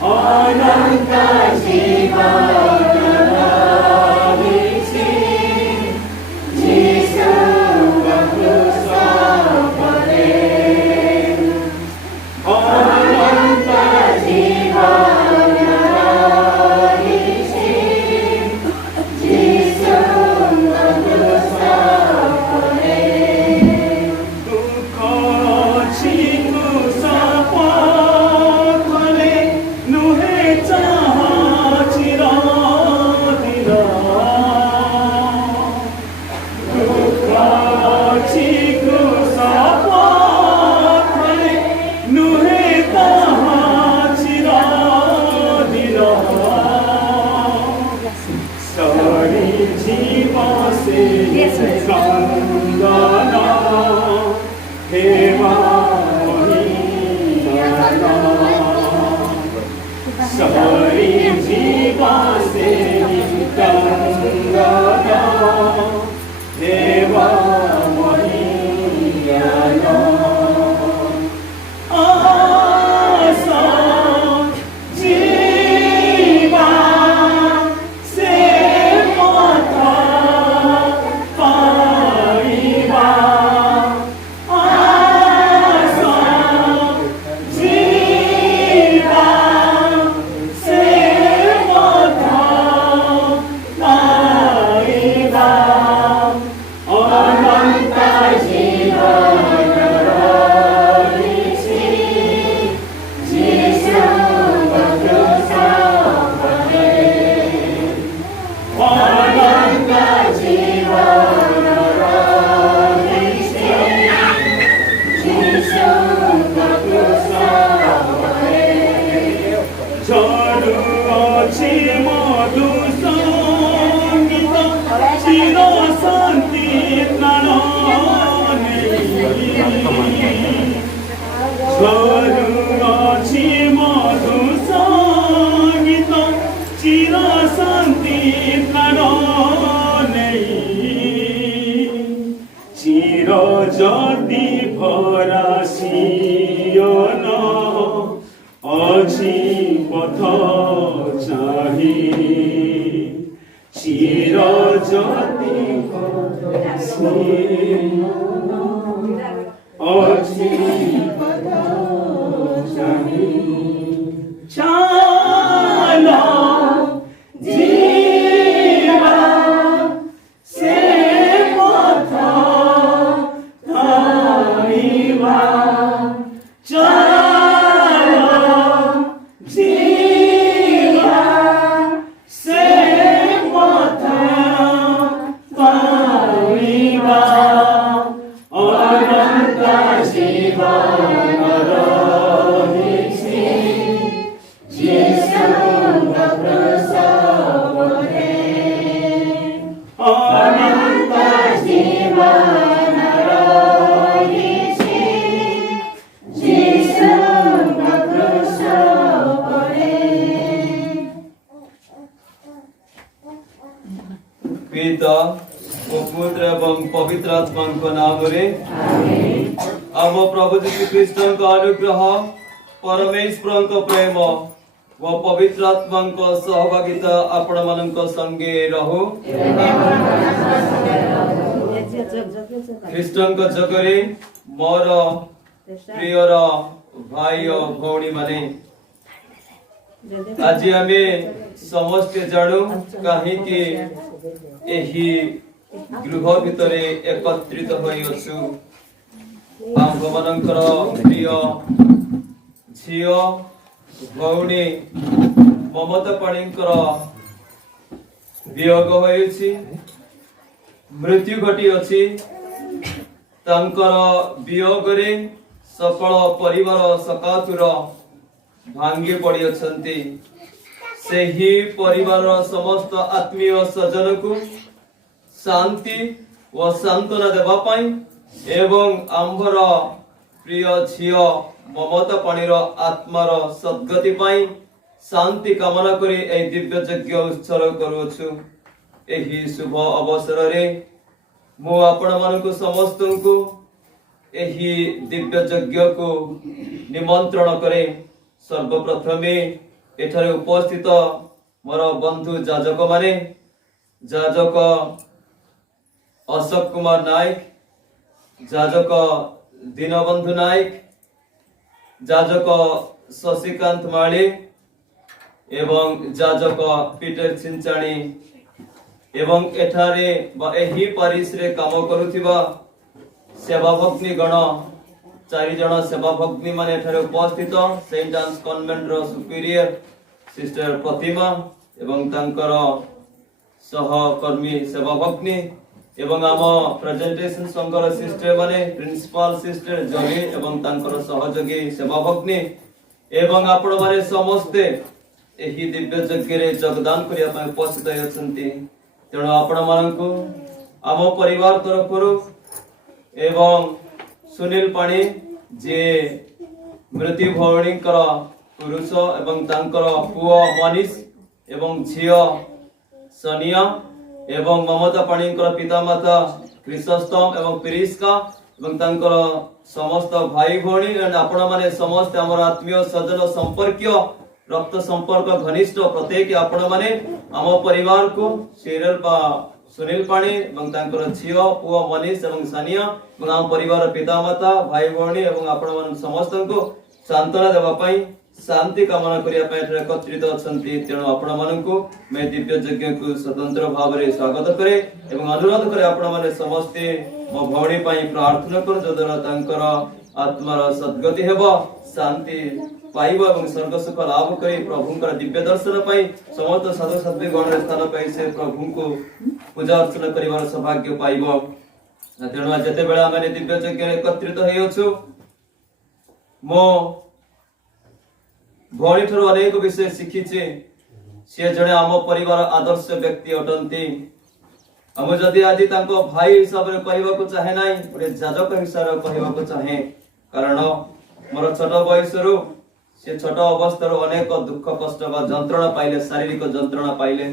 अनंत जीवन रहिछि जीशु क्रूस परे अनंत जीवन रहिछि जीशु क्रूस परे दुख अछि क्रूस पथरे नुहे चाह चिरदिन दुख अछि क्रूस पथरे नुहे चाह चिरदिन सरी जीव से क्रंदन हेमा सरी जीव से क्रंदन हेमा आसा जीवा से माता पाइबा आसा जीवा से माता पाइबा अनंत जीवन रहिछि जीशु क्रूस परे अनंत जीवन रहिछि जीशु क्रूस परे झड़ु अछि मधु संगीत चिर शांति प्राण झड़ु अछि मधु संगीत चिर शांति प्राण चिर ज्योति भरा सियोन अछि पथ चाहि चिर ज्योति भरा सियोन अछि पथ चाहि चालो जीवा से पथ पाइबा चालो जीवा से पथ पाइबा अनंत जीवन रहिछि जीशु क्रूस परे अनंत जीवन रहिछि जीशु क्रूस परे पिता ओ पुत्र एवं पवित्र आत्मा को नाम रे आम प्रभु जीशु ख्रीष्ट का अनुग्रह परमेश्वर का प्रेम व पवित्र आत्मा को सहभागिता आपण मान संगे रहो ख्रीष्ट जगरे मोर प्रियर भाई और भौणी माने आज आम समस्ते जानू कहीं एही गृह भितर एकत्रित होई अछु आम मानकर प्रिय झियो भौणी ममता पाणीकर वियोग होइछि मृत्यु घटी अछि तांकर वियोगरे सकल परिवार सकातुर भांगी पड़ी अछंती सेही परिवार समस्त आत्मीय सज्जन को शांति व सांत्वना देवा पाई एवं आंभर प्रिय झियो ममता पाणीर आत्मार सद्गति पाई शांति कामना करी ए दिव्य यज्ञ उत्सर्ग करूछु। एही शुभ अवसर रे मु आपण मानक समस्त को एही दिव्य यज्ञ को निमंत्रण करे। सर्वप्रथमे एठारे उपस्थित मोर बंधु जाजक माने जाजक अशोक कुमार नायक, जाजक दीनबंधु नायक, जाजक शशिकांत माली एवं जाजक पीटर छिंचाणी एवं एठारे एही परिस रे काम करुथिबा सेवा भग्नी गण 4 जन सेवा भग्नी माने एठारे उपस्थित सेंट आन्स कन्वेंट रो सुपीरियर सिस्टर प्रतिमा एवं तांकर सहकर्मी सेवा भग्नी एवं आम प्रेजेंटेशन संघर सिस्टर माने प्रिंसिपल सिस्टर जली एवं तांकर सहयोगी सेवा भग्नी एवं आपण माने समस्ते एही दिव्य यज्ञ रे योगदान करिया पय उपस्थित अछंती। तेणु आपण मानकु आम परिवार तरफरु एवं सुनील पाणी जे मृत्यु भौणी पुरुष एवं तांकर पुओ मनीष एवं झियो सनिया एवं ममता पाणी पितामाता क्रिसोस्टम एवं प्रिस्का एवं तांकर समस्त भाई भौणी आपण माने समस्त हमर आत्मीय सजन संपर्कीय रक्त संपर्क घनिष्ठ प्रत्येक आपण माने आम परिवार को सीरियल सुनील पाणी एवं तांकर झियो पुओ मनीष एवं सानिया एवं आम परिवार पितामाता भाई भौणी एवं आपण मान समस्त को सांत्वना देवा पई शांति कामना करिया पई एकत्रित अछंती। तेणु आपण मानकु मैं दिव्य यज्ञ को स्वतंत्र भाव रे स्वागत करे एवं अनुरोध करे आपण माने समस्त मो भौणी पई प्रार्थना कर जदरा तांकर आत्मार सद्गति हेबो शांति पाइब एवं स्वर्ग सुख लाभ करी प्रभुंकर दिव्य दर्शन पाई समस्त साधु साध्वी गण स्थान पाई से प्रभु को पूजा अर्चना करिवार सौभाग्य पाइब। तेणु जते बेला आमे दिव्य यज्ञ एकत्रित होई अछु मो भौणी ठरो अनेक विषय शिखिचे से जणे आम परिवार आदर्श व्यक्ति अटंती। हम जदि आज तांको भाई हिसाब रे कहबा को चाहे नाही गोटे जाजक हिसाब रे कहबा को चाहे कारण मोर छोट बयसरु से छोट अवस्था अनेक दुख कष्ट बा जंत्रणा पाइले शारीरिक जंत्रणा पाइले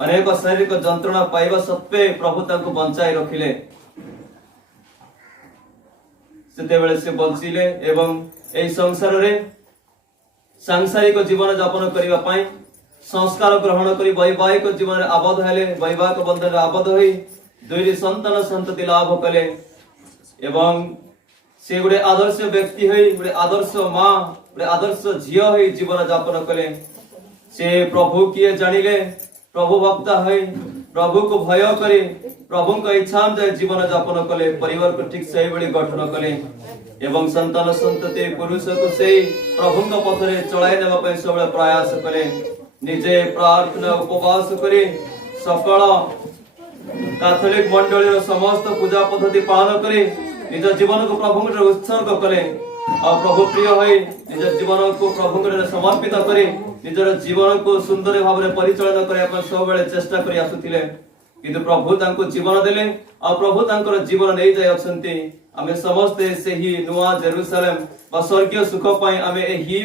अनेक शारीरिक जंत्रणा पाइबा सत्वे प्रभु तांको बंचाई रखिले सेते बेले से बंचिले एवं एई संसार रे सांसारिक जीवन यापन करिवा पई संस्कार ग्रहण करी वैवाहिक जीवन रे आबद्ध हेले वैवाहिक बंधन रे आबद्ध होई दुईटी संतान संतति लाभ कले एवं से गुडे आदर्श व्यक्ति होई गुडे आदर्श मां गुडे आदर्श झियो होई जीवन यापन कले से प्रभु किए जानिले प्रभु भक्त होई प्रभु को भय करे प्रभु को इच्छा अनुसार जीवन यापन कले परिवार को ठीक सही बड़ी गठन कले एवं संतान संतति पुरुष को से प्रभु को पथरे चलाई नेबा पई सब प्रयास करे निजे प्रार्थना उपवास करे सकल कैथोलिक मंडली समस्त पूजा पद्धति पालन करे निज जीवन को प्रभु को उत्सर्ग करे और प्रभु प्रिय होई निज जीवन को प्रभु को समर्पित करे निजर जीवन को सुंदर भाव में परिचालन करे अपन सब बेले चेष्टा करी आसुथिले किंतु प्रभु तांको जीवन देले और प्रभु तांकर जीवन नै जाय अछंती। आमे समस्त से ही नुआ जेरूसलेम बा स्वर्गीय सुख पई आमे एही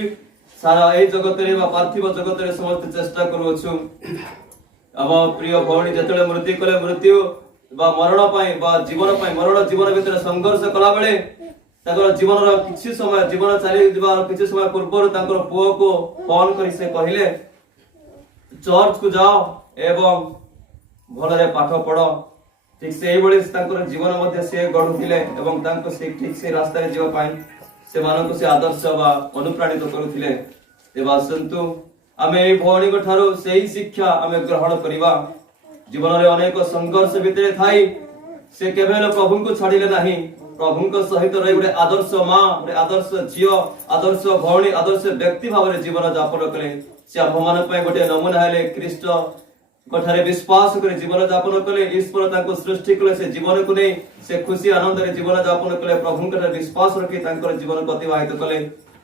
सारा ए जगत रे बा पार्थिव जगत रे समस्त चेष्टा करू छु। आम प्रिय भौणी जतले मृत्यु कले मृत्यु बा मरण पई बा जीवन पई मरण जीवन भीतर संघर्ष कला बेले ताकर जीवन रो किछि समय जीवन चली दिबार किछि समय पूर्व ताकर पुओ को फोन करी से कहिले चर्च को जाओ एवं भलरे पाठ पढ़ो ठीक से एई बळे ताकर जीवन मध्ये से गढुथिले एवं तांको से ठीक से रास्ता रे जीवा पाई से मानको से आदर्श बा अनुप्राणित करूथिले तेबा संतु आमे एई भौणी को ठारो सेही शिक्षा आमे ग्रहण करिवा जीवन रे अनेक संघर्ष भितरे थाई से केवल प्रभु को छाडिले नाही प्रभु को सहित रही गोटे आदर्श मां गोटे आदर्श झियो आदर्श भौणी आदर्श व्यक्ति भाव में जीवन यापन कले से आम मान गोटे नमूना हेले ख्रीष्ट कठारे विश्वास करे जीवन यापन कले ईश्वर तांको सृष्टि कले से जीवन को नहीं से खुशी आनंद रे जीवन यापन कले प्रभु कठारे विश्वास रखी तांकर जीवन को अतिबाहित कले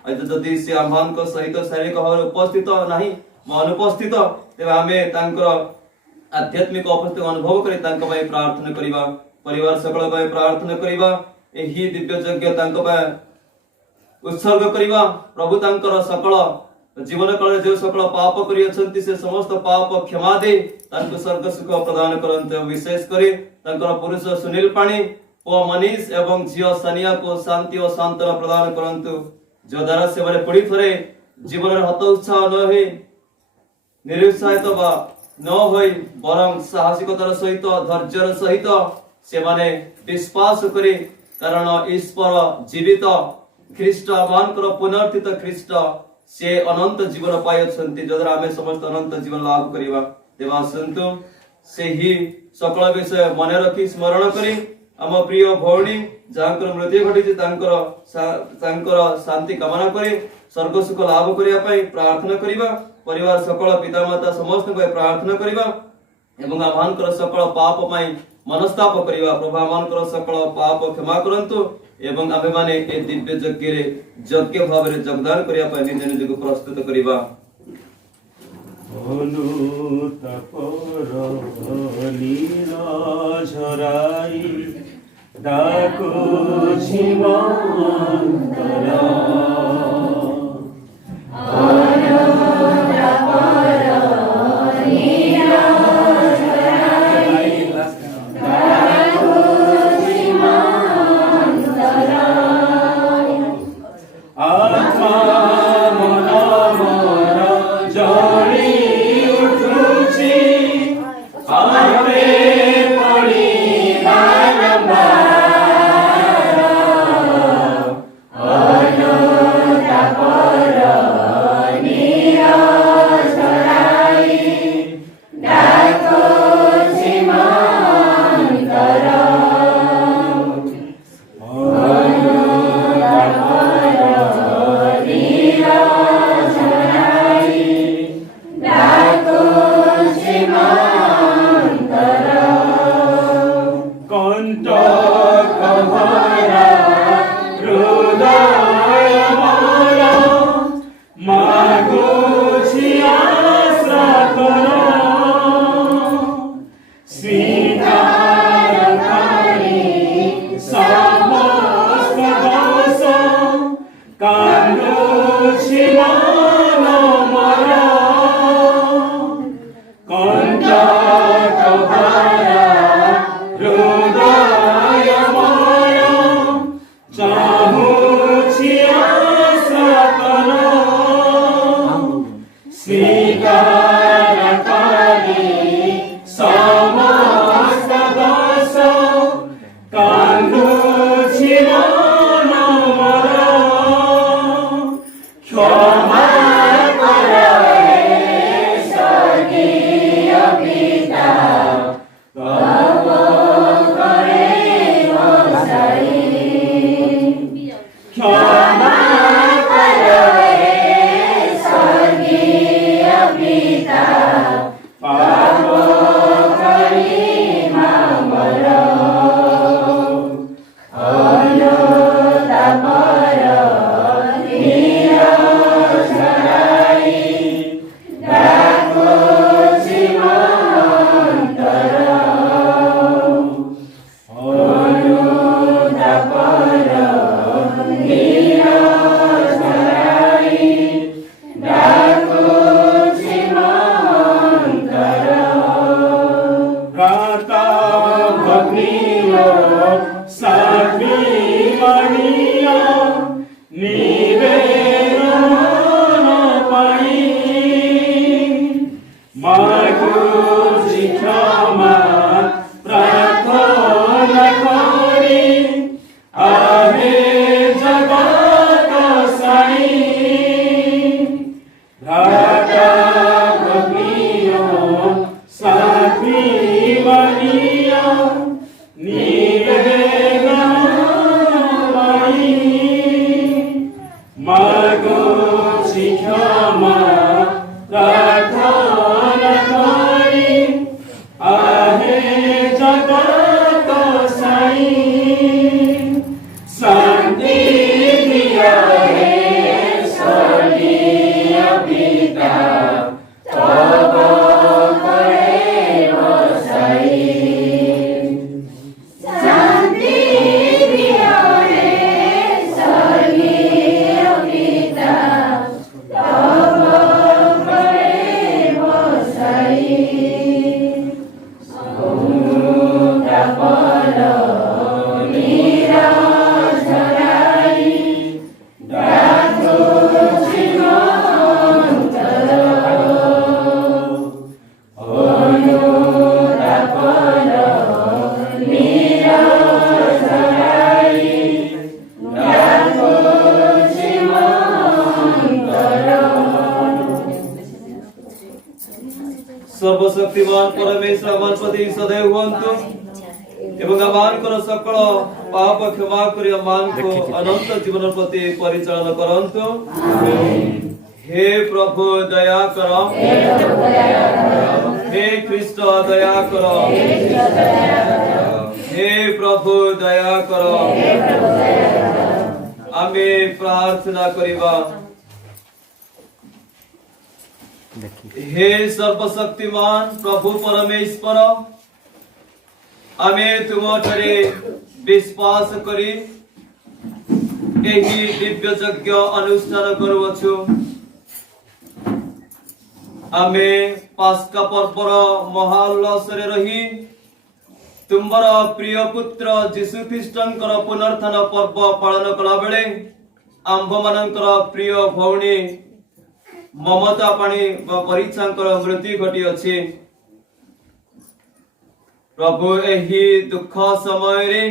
आज जदि से आम्हान को सहित शारीरिक भाव उपस्थित नाही अनुपस्थित तेबे आमे तांकर आध्यात्मिक उपस्थित अनुभव करी तांको पई प्रार्थना करिवा परिवार सकल पई प्रार्थना करिवा एही दिव्य यज्ञ तांको पई उत्सर्ग करिवा प्रभु तांकर सकल जीवन काल जो सकल पाप करी अछंती से समस्त पाप क्षमा दे तांको स्वर्ग सुख प्रदान करंते विशेष करी तांकर पुरुष सुनील पाणी ओ मनीष एवं झियो सानिया को शांति और सांत्वना प्रदान करंतु जो द्वारा से बड़े पड़ी थरे जीवन हतोत्साह न हो निरुत्साहित बा न होई बरं साहसिकतार सहित धैर्यर सहित से माने विश्वास करे कारण ईश्वर जीवित ख्रीष्ट आमानकर पुनर्थित ख्रीष्ट से अनंत जीवन पाइछन्ति जद्वारा आमे समस्त अनंत जीवन लाभ करिबा तेबा आसन्तु से ही सकल विषय मन रखी स्मरण करी आम प्रिय भौणी जहाँकर मृत्यु घटी तांकर शांति कामना करी स्वर्ग सुख लाभ करिया पई प्रार्थना करिबा परिवार सकल पितामाता समस्त को प्रार्थना करिबा एवं आमानकर सकल पाप पई मनस्ताप करिबा प्रभु आमानकर सकल पाप क्षमा करंतु एवं आमे माने ए दिव्य यज्ञ रे यज्ञ भाव रे योगदान करिया पई निज निज को प्रस्तुत करिबा झराई डाको छिमंतरा पिता सर्वशक्तिमान परमेश्वर आमान प्रति सदैव हुअन्तु एवं आमानकर सकल पाप क्षमा करी आमानको अनंत जीवन प्रति परिचालन करन्तु। हे प्रभु दया कर, हे ख्रीष्ट दया कर, हे प्रभु दया कर। आमे प्रार्थना करिबा। हे सर्वशक्तिमान प्रभु परमेश्वर, आमे तुमठारे विश्वास करी एही दिव्य यज्ञ अनुष्ठान करुअछु। आमे पास्का पर्वर महाउल्लासरे रही तुमर प्रिय पुत्र जीशु ख्रीष्टंकर पुनरुत्थान पर्व पालन कला बेले आंभ मानकर प्रिय भौणी ममता पाणी परीक्षांकर मृत्यु घटी अछि। प्रभु एही दुख समय रे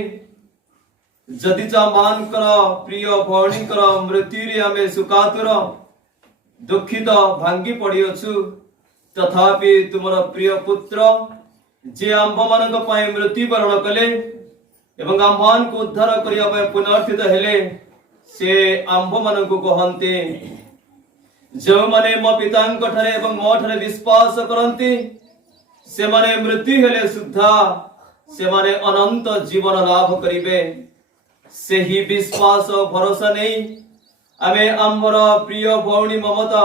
जदि मानकर प्रिय भौणीकर मृत्यु रे आमे सुकातुर दुखित भांगी पड़ी अच्छु, तथापि तुमर प्रिय पुत्र जे आंभ मानक पाए मृत्यु वरण कले एवं आंभान को उद्धार करिया पाए पुनर्थित हेले से आंभ मानक कहते जो माने मो पितांक ठारे एवं मो ठारे विश्वास करंती से माने मृत्यु हेले सुद्धा से माने अनंत जीवन लाभ करिवे। से ही विश्वास भरोसा नहीं आमे आमर प्रिय भौणी ममता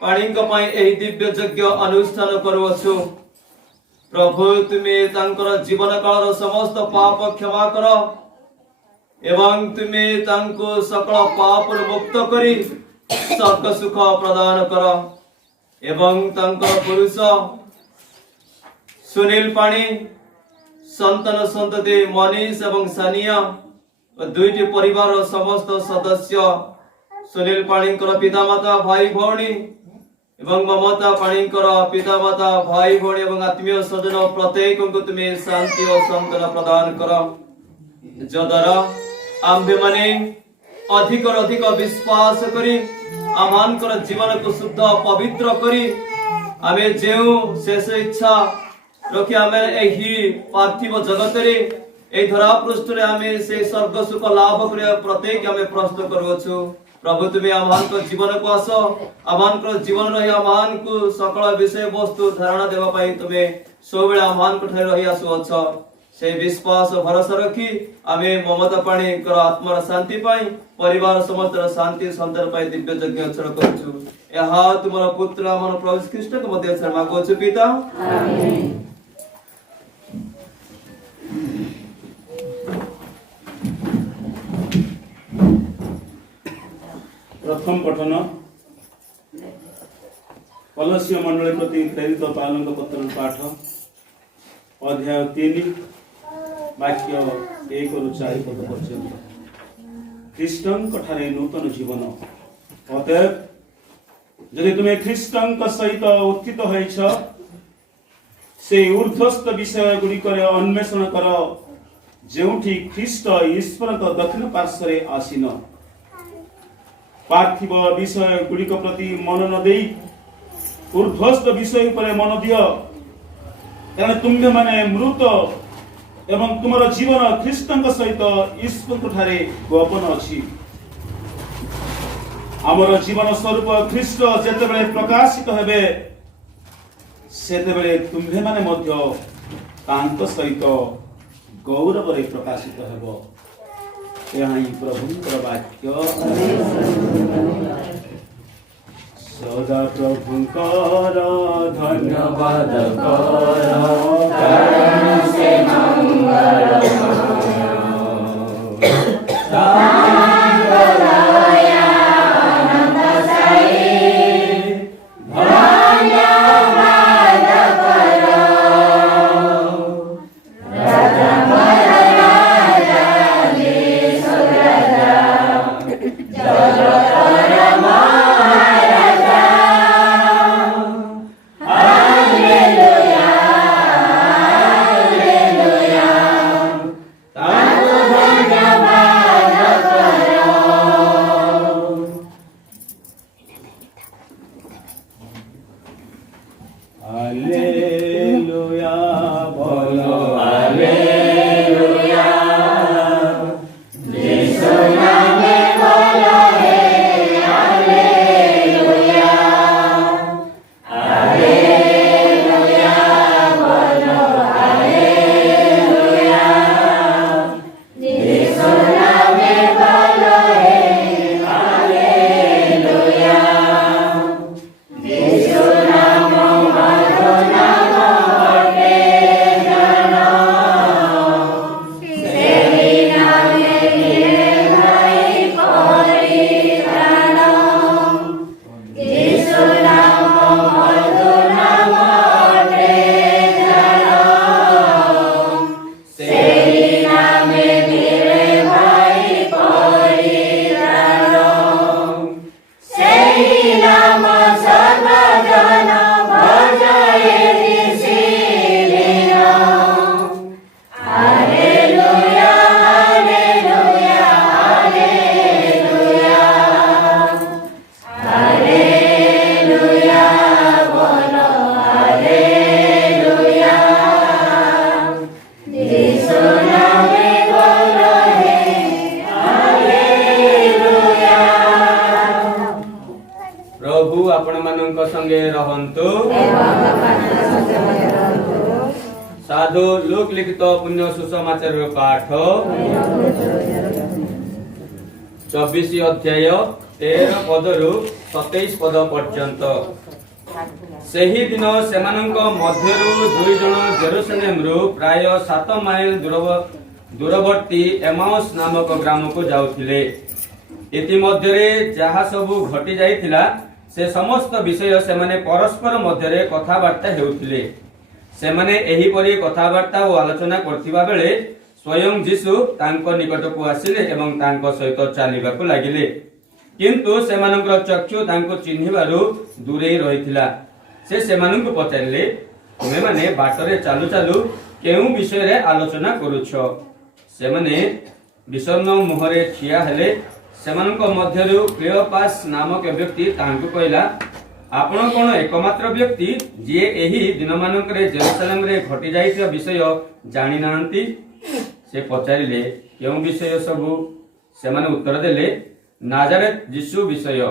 पाणीक पाई एही दिव्य यज्ञ अनुष्ठान करुअछु। प्रभु तुमे तांकर जीवन कालर समस्त पाप क्षमा कर एवं तुमे तांको सकल पाप मुक्त करी स्वर्ग सुख प्रदान कर एवं तांकर पुरुष सुनील पाणी संतान संतति मनीष एवं सानिया दुईटी परिवार समस्त सदस्य सुनील पाणीकर पितामाता भाई भौणी एवं ममता पाणीकर पितामाता भाई भौणी एवं आत्मीय स्वजन प्रत्येक को तुम्हें शांति और सांत्वना प्रदान कर जद्वारा आम्भे माने अधिक अधिक विश्वास करी आमानकर जीवन को शुद्ध पवित्र करी आमे जेउ शेष इच्छा रखी आमे एही पार्थिव जगत रे ए धरा पृष्ठ रे आमे से स्वर्ग सुख लाभ करे प्रत्येक आमे प्रस्तुत करूछु। प्रभु तुम्हें आमान को जीवन को आस आमान को जीवन रही आमान को सकल विषय वस्तु धारणा देवा पाई तुम्हें सब आमान को ठाई रही आसु अच्छा से विश्वास भरोसा रखी आमे ममता पाणी कर आत्मार शांति पाई परिवार समस्त शांति संतान पाई दिव्य यज्ञ अर्चन करछु। यहा तुमरा पुत्र आमर प्रभु ख्रीष्ट के मध्य से मागोछु पिता आमेन। प्रथम पठन कलसीय मंडली प्रति प्रेरित पालन पत्र पाठ अध्याय 3 वाक्य 1 रु 4 पद पर्यंत। ख्रीष्टंक ठारे नूतन जीवन। अतएव यदि तुम्हें ख्रीष्टंक सहित उत्थित होइछ से ऊर्ध्वस्त विषय गुड़िकर अन्वेषण कर जेउठी ख्रीष्ट ईश्वर दक्षिण पार्श्वरे आसीन। पार्थिव विषय गुड़िक प्रति मन न देई ऊर्ध्वस्त विषय पर मन दिय कारण तुम्भे माने मृत एवं तुमर जीवन ख्रीष्टंक सहित ईश्वर ठारे गोपन अछि। आमर जीवन स्वरूप ख्रीष्ट जेतेबेले प्रकाशित हेबे सेतेबेले तुम्भे माने मध्य तांक सहित गौरव रे प्रकाशित हेबो। यही प्रभुंकर वाक्य। सदा प्रभुंकर धन्यवाद कर करुण से मंगल धन्यवाद हालेलुया बोलो हालेलुया यीशु नाम में बोलो हे हालेलुया हालेलुया बोलो हालेलुया यीशु नाम में बोलो हे हालेलुया यीशु नाम मधु नाम अटे जानो सेही नामे मिले भाई परित्राण यीशु नाम मधु नाम अटे जानो सेही नामे मिले भाई परित्राण सेही नाम सर्वजन भजये निशिदिन हालेलुया हालेलुया हालेलुया हालेलुया बोलो हालेलुया यीशु नामे बोलो हे हालेलुया प्रभु आपण मानक संगे रहंतु साधु लोक लिखित पुण्य सुसमाचार पाठ 24 अध्याय 13 पदरु 27 पद पर्यंत सेही दिन सेमानंक मध्यरु दुई जण जेरुसलेमरु प्राय 7 माइल दूरवर्ती एमाउस नामक ग्राम को जाउथिले इतिमध्यरे जहा सबु घटी जाइथिला से समस्त विषय सेमाने परस्पर मध्यरे कथावार्ता हेउथिले सेमाने एही परि कथावार्ता ओ आलोचना करथिबा बेले स्वयं यीशु तांको निकटକୁ आसिले एवं तांको सहित चालिबाकु लागिले किंतु सेमानकर चक्षु तांको चिन्हिबारु दूरे रहिथिला से सेमानंकु पचारिले तुमे माने बाटरे चालू चालू केउ विषय रे आलोचना करूछ सेमाने विषण्ण मुहरे ठिया हेले सेमानक मध्यरु क्लेओपास नामक व्यक्ति तांकु कहला आपण कोन एकमात्र व्यक्ति जे एही दिनमानकरे जेरुसलेम रे घटी जाइथिया विषय जानि नांती से पचारिले केउ विषय सबु सेमाने उत्तर देले नाजारेत यीशु विषय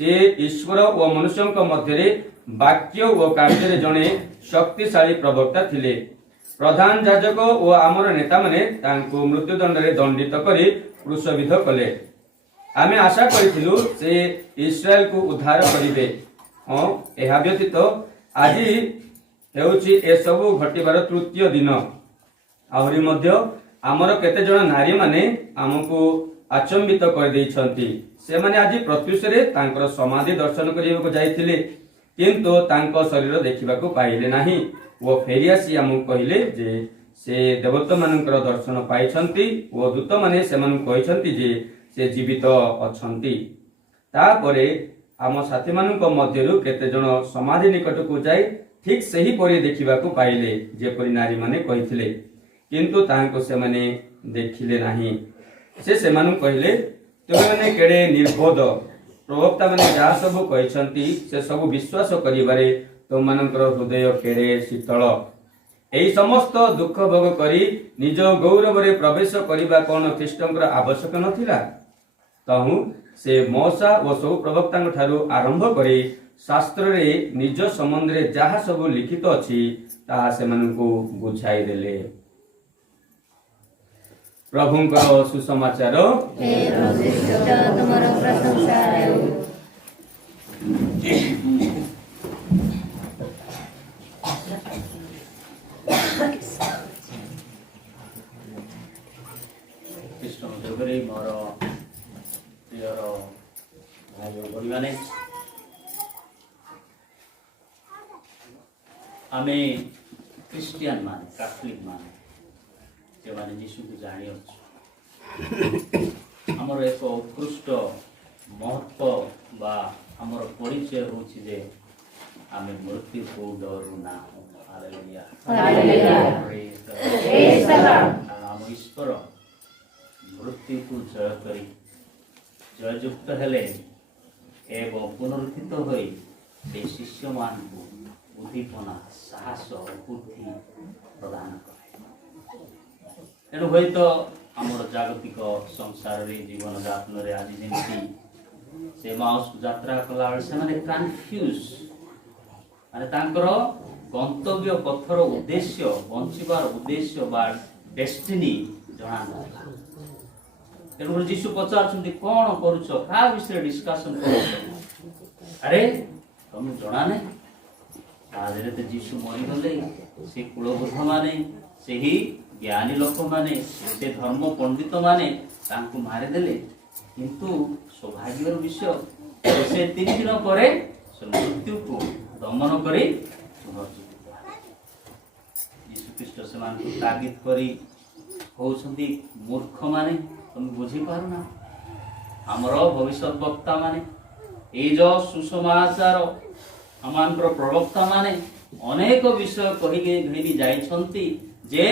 से ईश्वर ओ मनुष्यक मध्यरे वाक्य ओ कार्य जणे शक्तिशाली प्रवक्ता थिले प्रधान याजक ओ आमर नेता माने तांकु मृत्युदंड रे दंडित करी क्रूसविध कले आमे आशा करिथिलु से इस्राएल को उद्धार करिवे हां एहा व्यतीत आजि हेउची ए सबु घटिबार तृतीय दिन आहुरी मध्य आमर केते जण नारी माने हमकु आचंबित कर दैछंती से माने आजि प्रत्युषरे तांकर समाधि दर्शन करिबाकु जाइथिले किंतु तांको शरीर देखिबाकु पाइले नाही वो फेरियासी हमकु कहिले जे से देवता मानकर दर्शन पाइछंती वो दूत माने सेमान कहिछंती जे से जीवित अछंती तापरे आम साथी मानक मध्यरु केते जण समाधि निकट को जाई ठीक सही परि देखिबाकु पाइले जेपरि नारी माने कहिथिले किंतु तांको से माने देखिले नाही से सेमानु कहिले तुमे माने केडे निर्बोध प्रवक्ता माने जा सब कहिसंती से सब विश्वास करिबारे तुम मानकर हृदय केडे शीतल एही समस्त दुख भोग करी निज गौरव रे प्रवेश करिबा कोन ख्रीष्टंकर आवश्यक नथिला तहु से मौसा व सब प्रवक्तांग ठारू आरंभ करी शास्त्र रे निज संबंध रे जहा सब लिखित अछि ताहा से मानकु बुझाई देले प्रभुंकर सुसमाचार तुमर प्रशंसा हेउ कृष्ण जोगरे मोर प्रियर भाई भौणी माने आमे क्रिस्टियन माने कैथोलिक माने जे माने यीशु को जानि अछि हमर एक उत्कृष्ट महत्व बा हमर परिचय होछि जे आमे मृत्यु को डरू ना hallelujah hallelujah praise the Lord हम ईश्वर मृत्यु को जय करी जययुक्त हेले एवं पुनरुत्थित होई से शिष्य मान को ଉଦ୍ଦୀପନା ସାହସ ବୁଦ୍ଧି ପ୍ରଦାନ କରେ। ତେଣୁ ହୁଏତ ଆମର ଜାଗତିକ ସଂସାରରେ ଜୀବନଯାପନରେ ଆଜି ଯେମିତି ସେ ମାଉସକୁ ଯାତ୍ରା କଲାବେଳେ ସେମାନେ କନଫ୍ୟୁଜ, ମାନେ ତାଙ୍କର ଗନ୍ତବ୍ୟ ପଥର ଉଦ୍ଦେଶ୍ୟ, ବଞ୍ଚିବାର ଉଦ୍ଦେଶ୍ୟ ବା ଡେଷ୍ଟିନି ଜଣା ନଥିଲା। ତେଣୁକରି ଯୀଶୁ ପଚାରୁଛନ୍ତି କଣ କରୁଛ, କାହା ବିଷୟରେ ଡିସ୍କସନ କରୁଛ? ଆରେ ତମକୁ ଜଣା ନାହିଁ? ତାଦେହରେ ତ ଯୀଶୁ ମରିଗଲେ। ସେ କୁଳବୃଦ୍ଧ ମାନେ, ସେହି ଜ୍ଞାନୀ ଲୋକମାନେ, ସେ ଧର୍ମ ପଣ୍ଡିତ ମାନେ ତାଙ୍କୁ ମାରିଦେଲେ। କିନ୍ତୁ ସୌଭାଗ୍ୟର ବିଷୟ ସେ 3 ଦିନ ପରେ ସେ ମୃତ୍ୟୁକୁ ଦମନ କରି ପୁନର୍ଜୀବିତ ହେଲେ। ଯୀଶୁଖ୍ରୀଷ୍ଟ ସେମାନଙ୍କୁ ତାଗିଦ କରି କହୁଛନ୍ତି, ମୂର୍ଖ ମାନେ, ତମେ ବୁଝିପାରୁନା? ଆମର ଭବିଷ୍ୟତ ବକ୍ତା ମାନେ, ଏଇ ଯୋଉ ସୁସମାଚାର ଆମମାନଙ୍କର ପ୍ରବକ୍ତା ମାନେ ଅନେକ ବିଷୟ କହିକି ଘେନି ଯାଇଛନ୍ତି ଯେ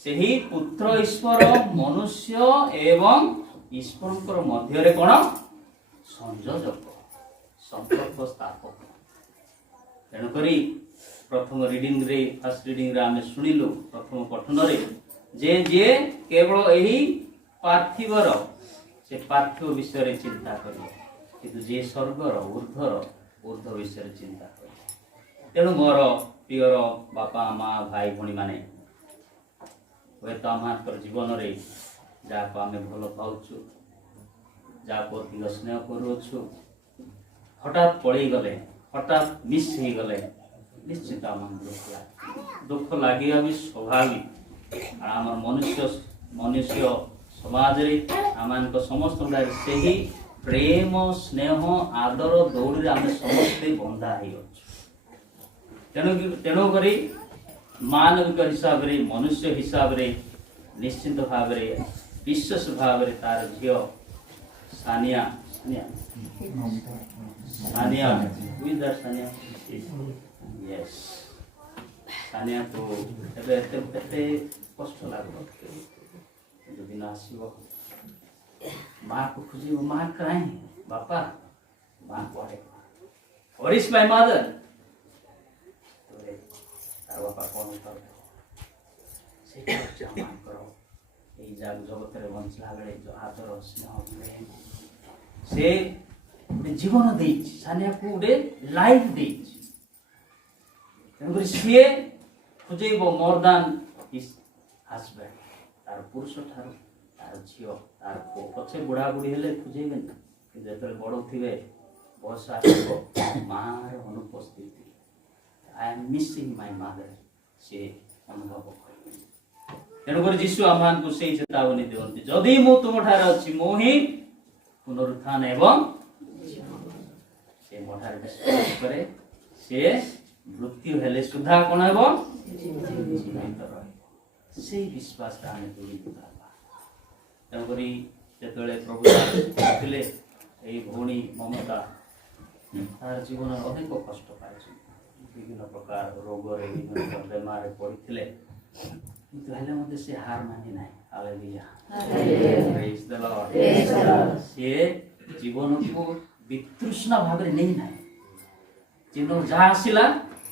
ସେହି ପୁତ୍ର ଈଶ୍ୱର ମନୁଷ୍ୟ ଏବଂ ଈଶ୍ୱରଙ୍କର ମଧ୍ୟରେ କଣ ସଂଯୋଜକ, ସମ୍ପର୍କ ସ୍ଥାପକ। ତେଣୁକରି ପ୍ରଥମ ଫାର୍ଷ୍ଟ ରିଡିଂରେ ଆମେ ଶୁଣିଲୁ, ପ୍ରଥମ ପଠନରେ ଯେ ଯିଏ କେବଳ ଏହି ପାର୍ଥିବର, ସେ ପାର୍ଥିବ ବିଷୟରେ ଚିନ୍ତା କରିବ, କିନ୍ତୁ ଯିଏ ସ୍ୱର୍ଗର ଉର୍ଦ୍ଧ୍ୱ ବିଷୟରେ ଚିନ୍ତା କରିବ। ତେଣୁ ମୋର ପ୍ରିୟର ବାପା ମା ଭାଇ ଭଉଣୀ ମାନେ, ହୁଏତ ଆମମାନଙ୍କର ଜୀବନରେ ଯାହାକୁ ଆମେ ଭଲ ପାଉଛୁ, ଯାହାକୁ ଅଧିକ ସ୍ନେହ କରୁଅଛୁ, ହଠାତ୍ ପଳେଇଗଲେ, ହଠାତ୍ ମିସ୍ ହେଇଗଲେ, ନିଶ୍ଚିତ ଆମକୁ ଦୁଃଖ ଲାଗିବା ବି ସ୍ୱାଭାବିକ। ଆମର ମନୁଷ୍ୟ ସମାଜରେ ଆମମାନଙ୍କ ସମସ୍ତଙ୍କ ସେହି ପ୍ରେମ ସ୍ନେହ ଆଦର ଦୌଡ଼ରେ ଆମେ ସମସ୍ତେ ବନ୍ଧା ହେଇଅଛୁ। ତେଣୁକରି ମାନବିକ ହିସାବରେ, ମନୁଷ୍ୟ ହିସାବରେ ନିଶ୍ଚିତ ଭାବରେ ବିଶେଷ ଭାବରେ ତାର ଝିଅ ସାନିଆ ସାନିଆକୁ ଏବେ ଏତେ କଷ୍ଟ ଲାଗିବ। ଦିନ ଆସିବ, ମାକୁ ଖୋଜିବ, ମା କାହିଁ ବାପା, ମା କୁଆଡ଼େ, where is my mother? ତାର ବାପା କଣ କରିବ? ସେଇଟା ହଉଛି ଆମମାନଙ୍କର ଏଇ ଜଗତରେ ବଞ୍ଚିଲା ବେଳେ ଯୋଉ ଆଦର ସ୍ନେହ ପ୍ରେମ। ସେ ଗୋଟେ ଜୀବନ ଦେଇଛି, ସାନିଆକୁ ଗୋଟେ ଲାଇଫ ଦେଇଛି। ତେଣୁକରି ସିଏ ଖୋଜେଇବ ମୋର ଦାନ ହିଜ୍ ହଜବେଣ୍ଡ, ତାର ପୁରୁଷ ଠାରୁ ତାର ଝିଅ, ତାର ପୁଅ। ପଛେ ବୁଢ଼ା ବୁଢ଼ୀ ହେଲେ ଖୋଜେଇବେନି, କିନ୍ତୁ ଯେତେବେଳେ ବଡ଼ ଥିବେ, ବୟସ ଆସିବ, ମାର ଅନୁପସ୍ଥିତି, ଆଇ ଏମ୍ ମିସିଂ ମାଇ ମାଦର, ସେ ଅନୁଭବ କରିବେ। ତେଣୁକରି ଯୀଶୁ ଆମମାନଙ୍କୁ ସେଇ ଚେତାବନୀ ଦିଅନ୍ତି, ଯଦି ମୁଁ ତୁମଠାରେ ଅଛି, ମୁଁ ହିଁ ପୁନରୁତ୍ଥାନ ଏବଂ ସେ ମୋ ଠାରେ ବିଶ୍ୱାସ କରେ, ସେ ମୃତ୍ୟୁ ହେଲେ ସୁଦ୍ଧା କଣ ହେବ? ଜୀବିତ ରହିବ। ସେଇ ବିଶ୍ୱାସଟା ଆମେ ଦୂରୀଭୂତ ହେବା। ତେଣୁକରି ଯେତେବେଳେ ପ୍ରଭୁ ଥିଲେ, ଏଇ ଭଉଣୀ ମମତା ତାର ଜୀବନରେ ଅନେକ କଷ୍ଟ ପାଇଛି, ବିଭିନ୍ନ ପ୍ରକାର ରୋଗରେ, ବିଭିନ୍ନ ବେମାରରେ ପଡ଼ିଥିଲେ, କିନ୍ତୁ ହେଲେ ମଧ୍ୟ ସେ ହାର ମାନି ନାହିଁ। ହାଲେଲୁୟା, ପ୍ରେଜ୍ ଦ ଲର୍ଡ। ସିଏ ଜୀବନକୁ ବିତୃଷ୍ଣା ଭାବରେ ନେଇ ନାହିଁ, ଯେନ ଯାହା ଆସିଲା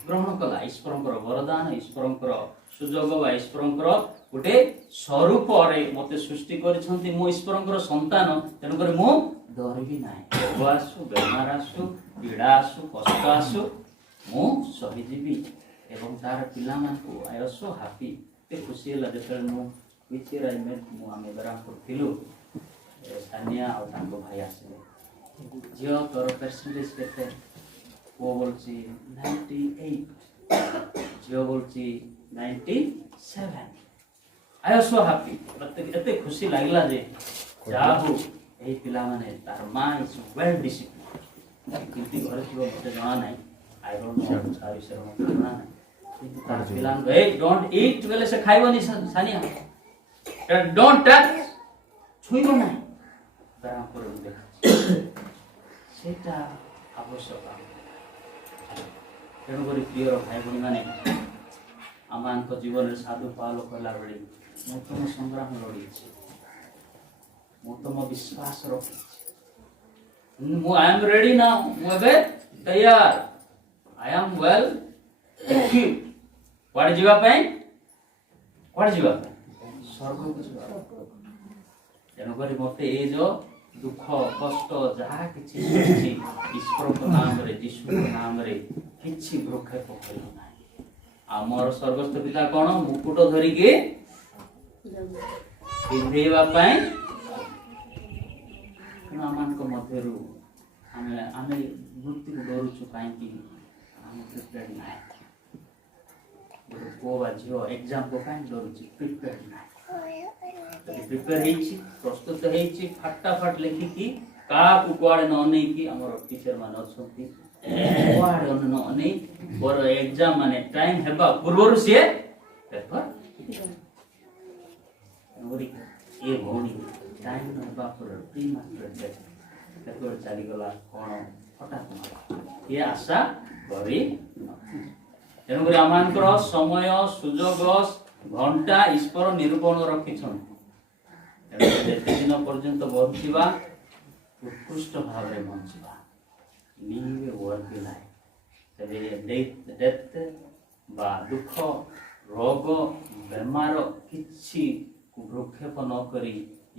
ଗ୍ରହଣ କଲା। ଈଶ୍ୱରଙ୍କର ବରଦାନ, ଈଶ୍ୱରଙ୍କର ସୁଯୋଗ ବା ଈଶ୍ୱରଙ୍କର ଗୋଟେ ସ୍ୱରୂପରେ ମୋତେ ସୃଷ୍ଟି କରିଛନ୍ତି, ମୁଁ ଈଶ୍ୱରଙ୍କର ସନ୍ତାନ। ତେଣୁକରି ମୁଁ ଡରିବି ନାହିଁ। ରୋଗ ଆସୁ, ବେମାର ଆସୁ, ପୀଡ଼ା ଆସୁ, କଷ୍ଟ ଆସୁ, ମୁଁ ସହିଯିବି। ଏବଂ ତାର ପିଲାମାନଙ୍କୁ ଆଇ ୱାଜ୍ ସୋ ହାପି, ଏତେ ଖୁସି ହେଲା ଯେତେବେଳେ ମୁଁ ଆମେ ବେରାମପୁର ଥିଲୁ, ସାନିଆ ଆଉ ତାଙ୍କ ଭାଇ ଆସିଲେ। ଝିଅ ତୋର ପରସେଣ୍ଟେଜ କେତେ? ପୁଅ ବୋଲୁଛି 98, ଝିଅ ବୋଲୁଛି 97। I was so happy. ଏତେ ଖୁସି ଲାଗିଲା ଯେ ଯାହା ହଉ ଏହି ପିଲାମାନେ, ତାର ମା ଇଜ୍ ୱେଲ୍ ଡିସିପ୍ଲିନ୍। କେମିତି ଘରେ ଥିବ ମୋତେ ଜଣା ନାହିଁ, ଆଇ ଡୋଣ୍ଟ ନୋ, ତା ବିଷୟରେ ମୋତେ ଜଣା ନାହିଁ। କିନ୍ତୁ ତାର ପିଲାଙ୍କୁ ଏ ଡୋଣ୍ଟ ଇଟ୍ ବେଲେ ସେ ଖାଇବନି। ସାନିଆ ଡୋଣ୍ଟ ଟଚ୍, ଛୁଇଁବ ନାହିଁ। ବେରାମପୁରରେ ମୁଁ ଦେଖୁଛି ସେଇଟା ଆବଶ୍ୟକ। ତେଣୁକରି ପ୍ରିୟର ଭାଇ ଭଉଣୀମାନେ, ଆମମାନଙ୍କ ଜୀବନରେ ସାଧୁ ପାଉଲ କଲାବେଳେ ମୁଁ ତୁମ ସଂଗ୍ରାମ ଲଢ଼ିଛି, ମୁଁ ତୁମ ବିଶ୍ୱାସ ରଖିଛି, ମୁଁ ଆଇ ଏମ୍ ରେଡି ନାଉ, ମୁଁ ଏବେ ତୈୟାର, ଆଇ ଆମ୍ ୱେଲ୍ କୁଆଡେ ଯିବା ପାଇଁ? କୁଆଡେ ଯିବା ପାଇଁ? ସ୍ୱର୍ଗକୁ ଯିବା ପାଇଁ। ତେଣୁକରି ମତେ ଏ ଯୋଉ ଦୁଃଖ କଷ୍ଟ ଯାହା କିଛି ଅଛି ଈଶ୍ୱରଙ୍କ ନାମରେ ଯୀଶୁଙ୍କ ନାମରେ କିଛି ଭ୍ରୂକ୍ଷେପ କରିବ ନାହିଁ। ଆମର ସ୍ୱର୍ଗସ୍ଥ ପିତା କଣ ମୁକୁଟ ଧରିକି ପିନ୍ଧେଇବା ପାଇଁ ଆମମାନଙ୍କ ମଧ୍ୟରୁ ଆମେ ମୃତ୍ୟୁକୁ ଡରୁଛୁ କାହିଁକି? ଆମେ ପ୍ରିପେୟାର୍ଡ ନାହିଁ। ଗୋଟେ ପୁଅ ବା ଝିଅ ଏକ୍ଜାମ ପାଇଁ ଡରୁଛି, ପ୍ରିପେୟାର୍ଡ ନାହିଁ। ପ୍ରିପେୟାର ହେଇଛି, ପ୍ରସ୍ତୁତ ହେଇଛି, ଫାଟାଫାଟ ଲେଖିକି କାହାକୁ କୁଆଡେ ନ ନେଇକି ଆମର ଟିଚର ମାନେ ଅଛନ୍ତି କୁଆଡେ ନ ନେଇ ବର ଏକ୍ଜାମ ମାନେ ଟାଇମ ହେବା ପୂର୍ବରୁ ସିଏ ପେପର ଏ ଭଉଣୀ ଟାଇମ ହେବା ପରେ ପ୍ରି ମାଷ୍ଟର କେତେବେଳେ ଚାଲିଗଲା କଣ ହଠାତ୍ ଇଏ ଆଶା କରି ତେଣୁକରି ଆମମାନଙ୍କର ସମୟ ସୁଯୋଗ ଘଣ୍ଟା ଈଶ୍ୱର ନିରୂପଣ ରଖିଛନ୍ତି। ଯେତେ ଦିନ ପର୍ଯ୍ୟନ୍ତ ବଞ୍ଚିବା ଉତ୍କୃଷ୍ଟ ଭାବରେ ବଞ୍ଚିବା, live a worthy life। ତେବେ ଡେଥ୍ ବା ଦୁଃଖ ରୋଗ ବେମାର କିଛି ଭ୍ରୂକ୍ଷେପ ନ କରି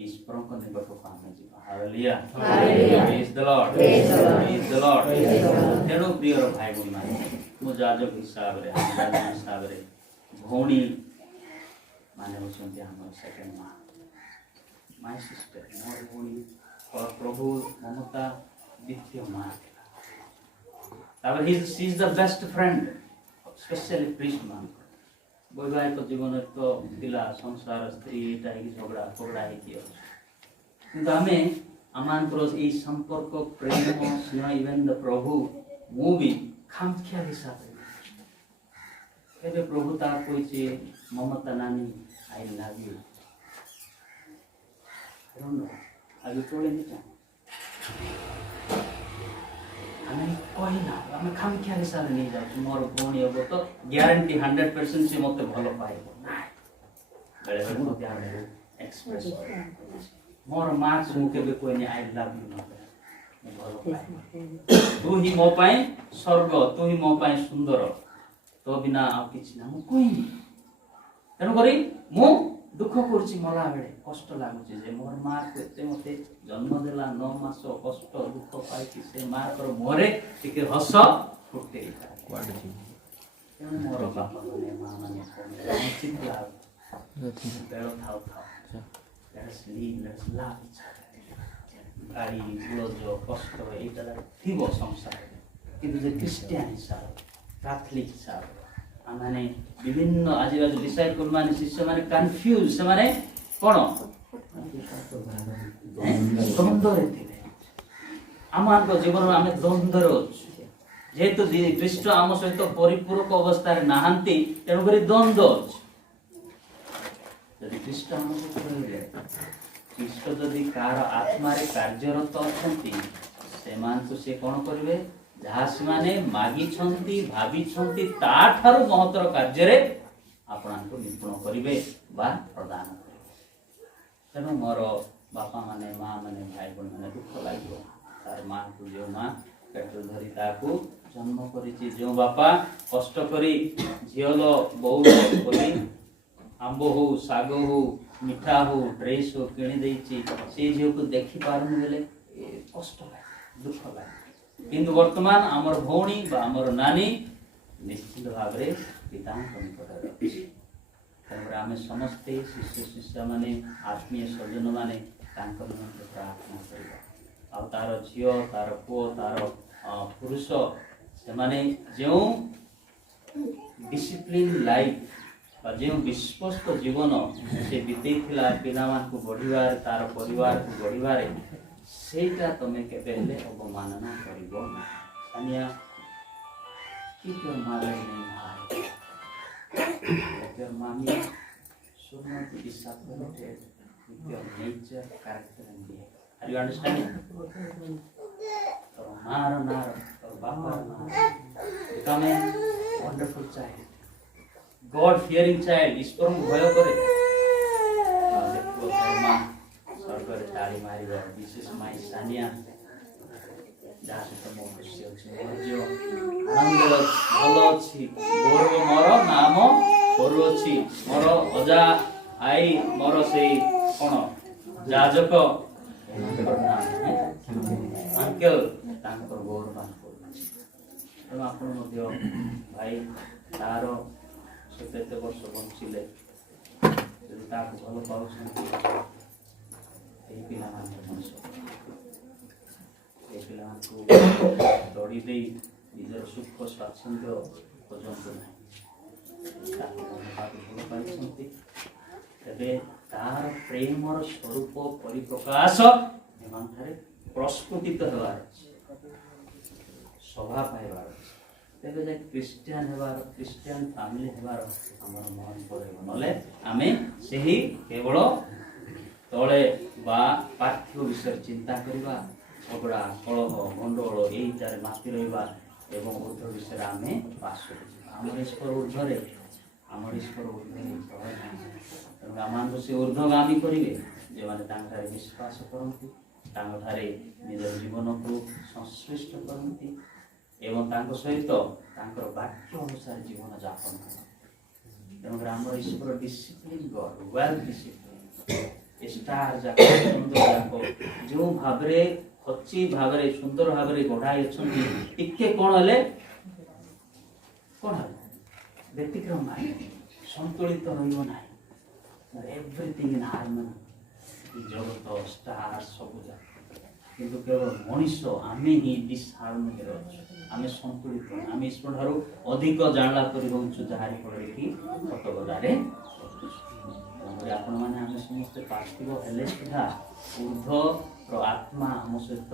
ଈଶ୍ୱରଙ୍କ ନିକଟକୁ ଆମେ ଯିବା। ହାଲେଲୁୟା, ପ୍ରେଜ୍ ଦ ଲର୍ଡ, ପ୍ରେଜ୍ ଦ ଲର୍ଡ। ତେଣୁ ପ୍ରିୟର ଭାଇ ଭଉଣୀମାନେ, ମୁଁ ଯାଜକ ହିସାବରେ ଭଉଣୀ ମାନେ ହେଉଛନ୍ତି ଆମର ସେକେଣ୍ଡ ମା, ମାଇ ସିଷ୍ଟର। ମୋର ଭଉଣୀ ପ୍ରଭୁ ମମତା ଦ୍ୱିତୀୟ ମା ଥିଲା। ତାପରେ she is the best friend, specially priest ମାନଙ୍କ। ବୈବାହିକ ଜୀବନରେ ତ ପିଲା ସଂସାର ସ୍ତ୍ରୀ ଏଇଟା ହେଇକି ଝଗଡ଼ା ହେଇକି ଅଛି, କିନ୍ତୁ ଆମେ ଆମମାନଙ୍କର ଏଇ ସମ୍ପର୍କ ପ୍ରେମ ସ୍ନେହ ଇଭେନ୍ ଦ ପ୍ରଭୁ ମୁଁ ବି ଖାମଖିଆ ହିସାବରେ ଏବେ ପ୍ରଭୁ ତାହା କହିଛି ମମତା ନାନୀ I love you. I don't know. Have you told anything? ଆମେ କହିନା, ଆମେ ଖାମଖିଆ ହିସାବରେ ନେଇଯାଉଛୁ। ମୋର ଭଉଣୀ ହବ ତ ଗ୍ୟାରେଣ୍ଟି 100% ସେ ମତେ ଭଲ ପାଇବ। ବେଳେବେଳେ ମତେ ଆମେ ଏକ୍ସପ୍ରେସ ମୋର ମାର୍କସ ମୁଁ କେବେ କହିନି I love you ମତେ ଭଲ ପାଇବ। ତୁ ହିଁ ମୋ ପାଇଁ ସ୍ୱର୍ଗ, ତୁ ହିଁ ମୋ ପାଇଁ ସୁନ୍ଦର, ତୋ ବିନା ଆଉ କିଛି ନା ମୁଁ କହିନି। ତେଣୁକରି ମୁଁ ଦୁଃଖ କରୁଛି, ମଲା ବେଳେ କଷ୍ଟ ଲାଗୁଛି ଯେ ମୋର ମା'କୁ ଏତେ ମତେ ଜନ୍ମ ଦେଲା, 9 ମାସ କଷ୍ଟ ଦୁଃଖ ପାଇକି ସେ ମା'ଙ୍କର ମୁହଁରେ ଟିକେ ହସ ଫୁଟେଇ। ତେଣୁ ମୋର ବାପା ମାନେ ମା ମାନେ ବେଳ ଥାଉ ଗାଳି ଗୁଳଜ କଷ୍ଟ ଏଇଟା ଥିବ ସଂସାରରେ, କିନ୍ତୁ ଯେ ଖ୍ରୀଷ୍ଟିଆନ ହିସାବରେ କାଥଲିକ ହିସାବରେ ଆମେ ବିଭିନ୍ନ ଆଜିକାଲି ଡିସାଇପଲ ମାନେ ଶିଷ୍ୟ ମାନେ କନଫ୍ୟୁଜ, ସେମାନେ କଣ ଦ୍ୱନ୍ଦ୍ୱରେ ଥିବେ। ଆମମାନଙ୍କ ଜୀବନରେ ଆମେ ଦ୍ୱନ୍ଦ୍ୱରେ ଅଛୁ, ଯେହେତୁ ଖ୍ରୀଷ୍ଟ ଆମ ସହିତ ପରିପୂରକ ଅବସ୍ଥାରେ ନାହାନ୍ତି, ତେଣୁକରି ଦ୍ୱନ୍ଦ୍ୱ ଅଛି। ଯଦି ଖ୍ରୀଷ୍ଟ ଆମ ସହିତ ରହିଲେ, ଖ୍ରୀଷ୍ଟ ଯଦି କାହାର ଆତ୍ମାରେ କାର୍ଯ୍ୟରତ ଅଛନ୍ତି, ସେମାନଙ୍କୁ ସେ କଣ କରିବେ? ଯାହା ସେମାନେ ମାଗିଛନ୍ତି ଭାବିଛନ୍ତି ତାଠାରୁ ମହତ୍ତର କାର୍ଯ୍ୟରେ ଆପଣଙ୍କୁ ନିପୁଣ କରିବେ ବା ପ୍ରଦାନ କରିବେ। ତେଣୁ ମୋର ବାପା ମାନେ ମା ମାନେ ଭାଇ ଭଉଣୀ ମାନେ ଦୁଃଖ ଲାଗିବ ତାର ମା'କୁ, ଯେଉଁ ମା ପେଟରେ ଧରି ତାକୁ ଜନ୍ମ କରିଛି, ଯେଉଁ ବାପା କଷ୍ଟ କରି ଝିଅଲ ବୋଉ କରି ଆମ୍ବ ହଉ ଶାଗ ହଉ ମିଠା ହଉ ଡ୍ରେସ୍ ହଉ କିଣି ଦେଇଛି, ସେ ଝିଅକୁ ଦେଖିପାରୁନି ବେଲେ କଷ୍ଟ ଲାଗେ, ଦୁଃଖ ଲାଗେ। କିନ୍ତୁ ବର୍ତ୍ତମାନ ଆମର ଭଉଣୀ ବା ଆମର ନାନୀ ନିଶ୍ଚିତ ଭାବରେ ପିତାଙ୍କ ନିକଟରେ ଅଛି। ତେଣୁକରି ଆମେ ସମସ୍ତେ ଶିଷ୍ୟ ଶିଷ୍ୟମାନେ ଆତ୍ମୀୟ ସ୍ୱଜନ ମାନେ ତାଙ୍କ ନିମନ୍ତେ ପ୍ରାର୍ଥନା କରିବା। ଆଉ ତାର ଝିଅ, ତାର ପୁଅ, ତାର ପୁରୁଷ, ସେମାନେ ଯେଉଁ ଡିସିପ୍ଲିନ ଲାଇଫ ବା ଯେଉଁ ବିଶ୍ୱସ୍ତ ଜୀବନ ସେ ବିତେଇଥିଲା ପିଲାମାନଙ୍କୁ ବଢ଼ିବାରେ, ତାର ପରିବାରକୁ ବଢ଼ିବାରେ, ସେଇଟା ତମେ କେବେ ହେଲେ ଅବମାନନା କରିବ ନା। Sania, keep your mother name high. Let your mommy should not be disappointed with your nature, character and behavior. Are you understanding? Toro maro naro, toro bapa naro. Become a wonderful child, God-fearing child. ଈଶ୍ୱରଙ୍କୁ ଭୟ କରେ। ସ୍ୱର୍ଗରେ ତାଳି ମାରିବ। ବିଶେଷ ମାଇ ସାନିଆ ଯାହା ସହିତ ମୁଁ ଖୁସି ଅଛି। ଅଛି ଧୈର୍ଯ୍ୟ ଆନନ୍ଦରେ ଅଛି ଭଲ ଅଛି ଗୌରବ ମୋର ନାମ କରୁଅଛି ମୋର ଅଜା ଆଈ ମୋର ସେଇ କ'ଣ ଯାଜକ ଆଙ୍କେଲ ତାଙ୍କର ଗୌରବାନ କରୁଅଛି। ତେଣୁ ଆପଣ ମଧ୍ୟ ଭାଇ ତାର ସେ କେତେ ବର୍ଷ ବଞ୍ଚିଲେ ଯଦି ତାକୁ ଭଲ ପାଉଛନ୍ତି ଏହି ପିଲାମାନଙ୍କ ମଣିଷ এই ପିଲାମାନଙ୍କୁ ଦଡ଼ି ଦେଇ ନିଜର ସୁଖ ସ୍ୱାଚ୍ଛନ୍ଦ୍ୟ ଖୋଜନ୍ତୁ ନାହିଁ ତାକୁ ଭଲ ପାଇଛନ୍ତି ତେବେ ତାହାର ପ୍ରେମର ସ୍ୱରୂପ ପରିପ୍ରକାଶ ଏମାନଙ୍କରେ ପ୍ରସ୍ଫୁଟିତ ହେବାର ଅଛି ଶୋଭା ପାଇବାର ଅଛି ତେବେ ଯାଇ ଖ୍ରୀଷ୍ଟିଆନ ହେବାର ଖ୍ରୀଷ୍ଟିଆନ ଫ୍ୟାମିଲି ହେବାର ଆମର ମନ ପଡ଼ିବ ନହେଲେ ଆମେ ସେହି କେବଳ ତଳେ ବା ପାର୍ଥିବ ବିଷୟରେ ଚିନ୍ତା କରିବା ଝଗଡ଼ା କଳହ ଗଣ୍ଡଗୋଳ ଏଇଟାରେ ମାତି ରହିବା ଏବଂ ଉର୍ଦ୍ଧ୍ୱ ବିଷୟରେ ଆମେ ବାସ କରିଯିବା ଆମର ଈଶ୍ୱର ଉର୍ଦ୍ଧ୍ୱରେ ତଳେ ନାହିଁ ତେଣୁ ଆମମାନଙ୍କୁ ସେ ଉର୍ଦ୍ଧ୍ୱଗାମୀ କରିବେ ଯେଉଁମାନେ ତାଙ୍କଠାରେ ବିଶ୍ୱାସ କରନ୍ତି ତାଙ୍କଠାରେ ନିଜର ଜୀବନକୁ ସଂଶ୍ଳିଷ୍ଟ କରନ୍ତି ଏବଂ ତାଙ୍କ ସହିତ ତାଙ୍କର ବାକ୍ୟ ଅନୁସାରେ ଜୀବନ ଯାପନ କରନ୍ତି ତେଣୁକରି ଆମର ଈଶ୍ୱର ଡିସିପ୍ଲିନ୍ ଗଡ୍ ୱେଲ୍ ଡିସିପ୍ଲିନ୍ ଷ୍ଟାର ଯାକ ସୁନ୍ଦର ଯାକ ଯେଉଁ ଭାବରେ ଅତି ଭାବରେ ସୁନ୍ଦର ଭାବରେ ଗଢ଼ା ଅଛନ୍ତି ଟିକେ କ'ଣ ହେଲେ ବ୍ୟତିକ୍ରମ ନାହିଁ ସନ୍ତୁଳିତ ରହିବ ନାହିଁ everything in harmony Jagat star ସବୁ ଯାକ କିନ୍ତୁ କେବଳ ମଣିଷ ଆମେ ହିଁ ଡିସହାରମୋନିରେ ଅଛୁ ଆମେ ସନ୍ତୁଳିତ ଆମେ ଈଶ୍ୱର ଠାରୁ ଅଧିକ ଜାଣିଲା ପରି ରହୁଛୁ ଯାହାରି ଫଳରେ କି ଫଟୋଗଦାରେ ଆପଣମାନେ ଆମେ ସମସ୍ତେ ପାର୍ଥିବ ହେଲେ ସୁଦ୍ଧା ଉର୍ଦ୍ଧ୍ୱର ଆତ୍ମା ଆମ ସହିତ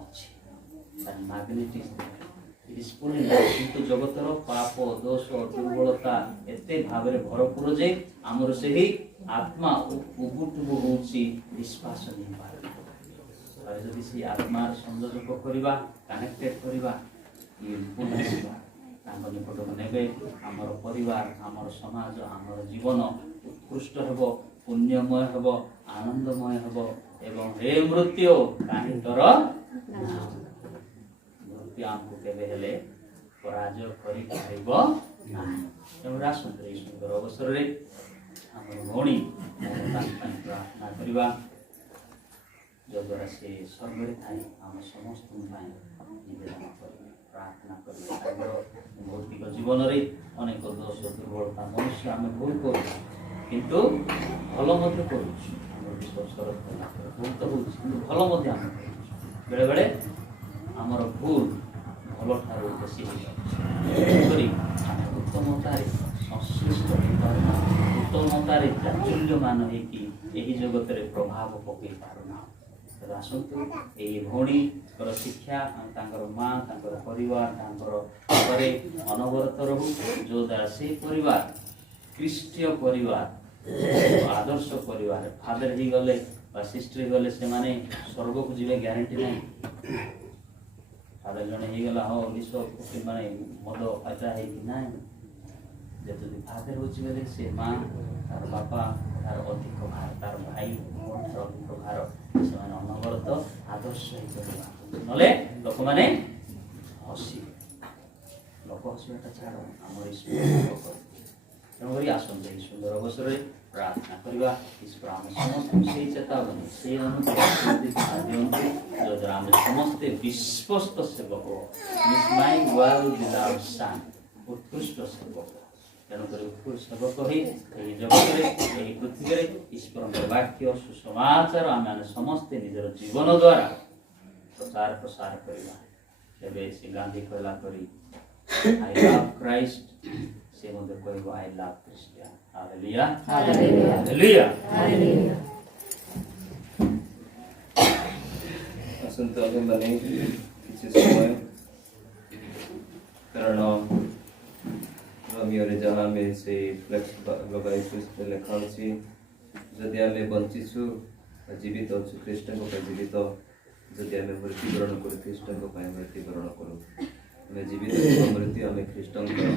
ଅଛି କିନ୍ତୁ ଜଗତର ପାପ ଦୋଷ ଦୁର୍ବଳତା ଏତେ ଭାବରେ ଭରପୁର ଯେ ଆମର ସେହି ଆତ୍ମା ଉବୁଟୁବୁ ହେଉଛି ବିଶ୍ୱାସ ନେଇପାରେ ଯଦି ସେହି ଆତ୍ମାର ସଂଯୋଗ କରିବା କନେକ୍ଟେଡ୍ କରିବା ତାଙ୍କ ନିକଟକୁ ନେବେ ଆମର ପରିବାର ଆମର ସମାଜ ଆମର ଜୀବନ ଉତ୍କୃଷ୍ଟ ହେବ ପୁଣ୍ୟମୟ ହେବ ଆନନ୍ଦମୟ ହେବ ଏବଂ ହେ ମୃତ୍ୟୁ କାହିଁ ତୋର ମୃତ୍ୟୁ ଆମକୁ କେବେ ହେଲେ ପରାଜୟ କରିପାରିବ ନାହିଁ ତେଣୁ ଆସନ୍ତୁ ଏହି ସୁନ୍ଦର ଅବସରରେ ଆମର ଭଉଣୀ ତାଙ୍କ ପାଇଁ ପ୍ରାର୍ଥନା କରିବା ଯଦ୍ୱାରା ସେ ସ୍ୱର୍ଗରେ ଥାଇ ଆମ ସମସ୍ତଙ୍କ ପାଇଁ ନିବେଦନ କରିବେ ପ୍ରାର୍ଥନା କରିବେ ତାଙ୍କର ଭୌତିକ ଜୀବନରେ ଅନେକ ଦୋଷ ଦୁର୍ବଳତା ମନୁଷ୍ୟ ଆମେ ଭୁଲ କରୁଛୁ କିନ୍ତୁ ଭଲ ମଧ୍ୟ କରୁଛୁ ଆମର ବିଶ୍ୱର ଭୁଲ ତ ହେଉଛି କିନ୍ତୁ ଭଲ ମଧ୍ୟ ଆମେ କରୁଛୁ ବେଳେବେଳେ ଆମର ଭୁଲ ଭଲ ଠାରୁ ବେଶୀ ହେଇଯାଉଛି ଆମେ ଉତ୍ତମତାରେ ସଂଶ୍ଳିଷ୍ଟ ହେଇପାରୁନା ଉତ୍ତମତାରେ ଚାଞ୍ଚଲ୍ୟମାନ ହେଇକି ଏହି ଜଗତରେ ପ୍ରଭାବ ପକାଇ ପାରୁନା ତେବେ ଆସନ୍ତୁ ଏହି ଭଉଣୀଙ୍କର ଶିକ୍ଷା ତାଙ୍କର ମା ତାଙ୍କର ପରିବାର ତାଙ୍କର ଘରେ ଅନବରତ ରହୁ ଯୋଉଦ୍ୱାରା ସେହି ପରିବାର ଖ୍ରୀଷ୍ଟୀୟ ପରିବାର ଆଦର୍ଶ ପରିବାର ଫାଦର ହେଇଗଲେ ବା ସିଷ୍ଟର ହେଇଗଲେ ସେମାନେ ସ୍ୱର୍ଗକୁ ଯିବେ ଗ୍ୟାରେଣ୍ଟି ନାହିଁ ଫାଦର ଜଣେ ହେଇଗଲା ହଁ ବିଶ୍ୱ ମାନେ ମଦ ପାଚା ହେଇକି ନାହିଁ ଯେ ଯଦି ଫାଦର ହେଉଛି ବେଲେ ସେ ମା ତାର ବାପା ତାର ଅଧିକ ଭାର ତାର ଭାଇ ତାର ଅଧିକ ଭାର ସେମାନେ ଅନବରତ ଆଦର୍ଶ ହେଇପାରିବା ନହେଲେ ଲୋକମାନେ ହସିବେ ଲୋକ ହସିବାଟା ଛାଡ଼ ଆମର ଈଶ୍ୱର ତେଣୁକରି ଆସନ୍ତୁ ଏହି ସୁନ୍ଦର ଅବସରରେ ପ୍ରାର୍ଥନା କରିବା ଈଶ୍ୱର ଆମେ ସମସ୍ତଙ୍କୁ ସେଇ ଚେତାବନୀ ସେଇ ଅନୁଭୂତି ଯଦ୍ୱାରା ଆମେ ସମସ୍ତେ ବିଶ୍ୱସ୍ତ ସେବକ ଉତ୍କୃଷ୍ଟ ସେବକ ତେଣୁକରି ଉତ୍କୃଷ୍ଟ ସେବକ ହୋଇ ଏହି ଜଗତରେ ଏହି ପୃଥିବୀରେ ଈଶ୍ୱରଙ୍କର ବାକ୍ୟ ସୁସମାଚାର ଆମେମାନେ ସମସ୍ତେ ନିଜର ଜୀବନ ଦ୍ୱାରା ପ୍ରସାର କରିବା ତେବେ ସେ ଗାନ୍ଧୀ କହିଲା ପରି ଆଇ ଲଭ୍ କ୍ରାଇଷ୍ଟ ସେ ମଧ୍ୟ କହିବ I love Christian hallelujah hallelujah hallelujah ଆସନ୍ତୁ ଆମେମାନେ କିଛି ସମୟ କାରଣ ରୋମିଓରେ ଯାହା ଆମେ ସେଇ ଫ୍ଲେକ୍ସ ଲଗାଇଛୁ ସେଥିରେ ଲେଖା ଅଛି ଯଦି ଆମେ ବଞ୍ଚିଛୁ ଜୀବିତ ଅଛୁ ଖ୍ରୀଷ୍ଟଙ୍କ ପାଇଁ ଜୀବିତ ଯଦି ଆମେ ମୃତ୍ୟୁବରଣ କରୁ ଖ୍ରୀଷ୍ଟଙ୍କ ପାଇଁ ମୃତ୍ୟୁବରଣ କରୁ ଆମେ ଜୀବିତ ମୃତ୍ୟୁ ଆମେ ଖ୍ରୀଷ୍ଟଙ୍କର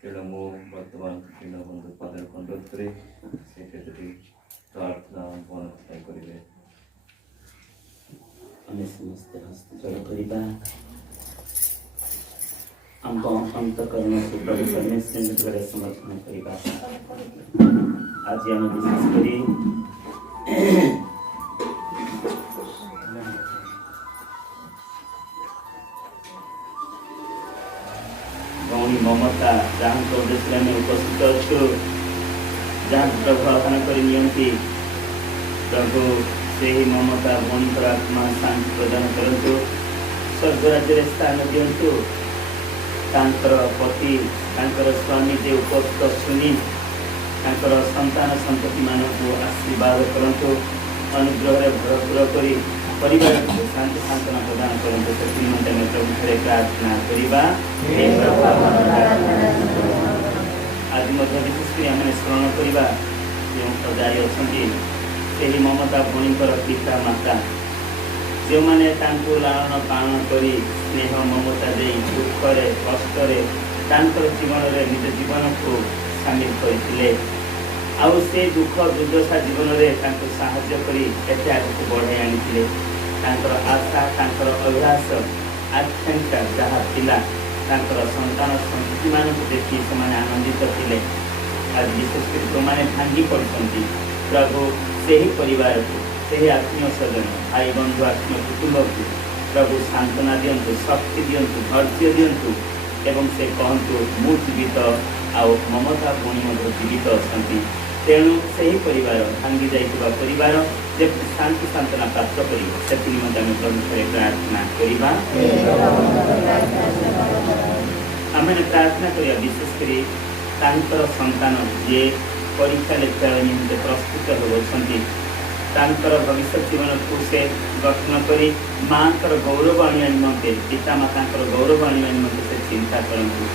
ତେଣୁ ମୁଁ ବର୍ତ୍ତମାନ ଦୀନବନ୍ଧୁ ପାଦରେ କଣ୍ଟ୍ରୋଲ କରି ସେ କେତୋଟି ପ୍ରାର୍ଥନା ମନ ପାଇଁ କରିବେ ଆମେ ସମସ୍ତେ ହସ୍ତଚଳ କରିବା आम अंतकरण को प्रभु परमेश्वर निकट समर्पण करवा। आज आम विशेष करी भौणी ममता जहाँ उद्देश्य आम उपस्थित अच्छु जहाँ प्रभु आह्वान करनी प्रभु से ही ममता भौणी आत्मा शांति प्रदान करंतु स्वर्ग राज्य स्थान दिंतु पति स्वामी जे उपस्थित शुणी संतान संतति मानक आशीर्वाद करंतु अनुग्रह भरपूर कर परिवार को शांति सांत्वना प्रदान करंतु से प्रभु थे प्रार्थना करवा। आज विशेष आम स्मरण करवा जो अजाई अच्छा से ममता भौणीकर पिता माता जो मैंने लालन पालन कर स्नेह ममता दे दुखरे कष्ट जीवन में निज जीवन को सामिल करते आउ से दुख दुर्दशा जीवन में साहाय्य कर आगे बढ़ाई आनी आशा अभ्यास आकांक्षा जहाँ थिला संतान संतति मान देखी से आनंदित थे। आज विशेषकर जो मैंने भांगी पड़ती प्रभु से ही परिवार को से आत्मीय स्वजन भाई बंधु आत्मीय कुटुंब को प्रभु सांत्वना दिंतु शक्ति दिंतु धैर्य दिंतु एवं से कहतु मु जीवित आउ ममता भौणी जीवित अच्छा तेणु से ही परिवार भांगी जाइए परिवार जब शांति सांत्वना प्राप्त कर प्रभु प्रार्थना करवा। आम प्रार्थना करवा विशेषकर संतान जे परीक्षा लेखा निम्ते प्रस्तुत होकर भविष्य जीवन को से गठन कर माँ गौरव आने निमंते पिता माता गौरव आने निमंते से चिंता करंतु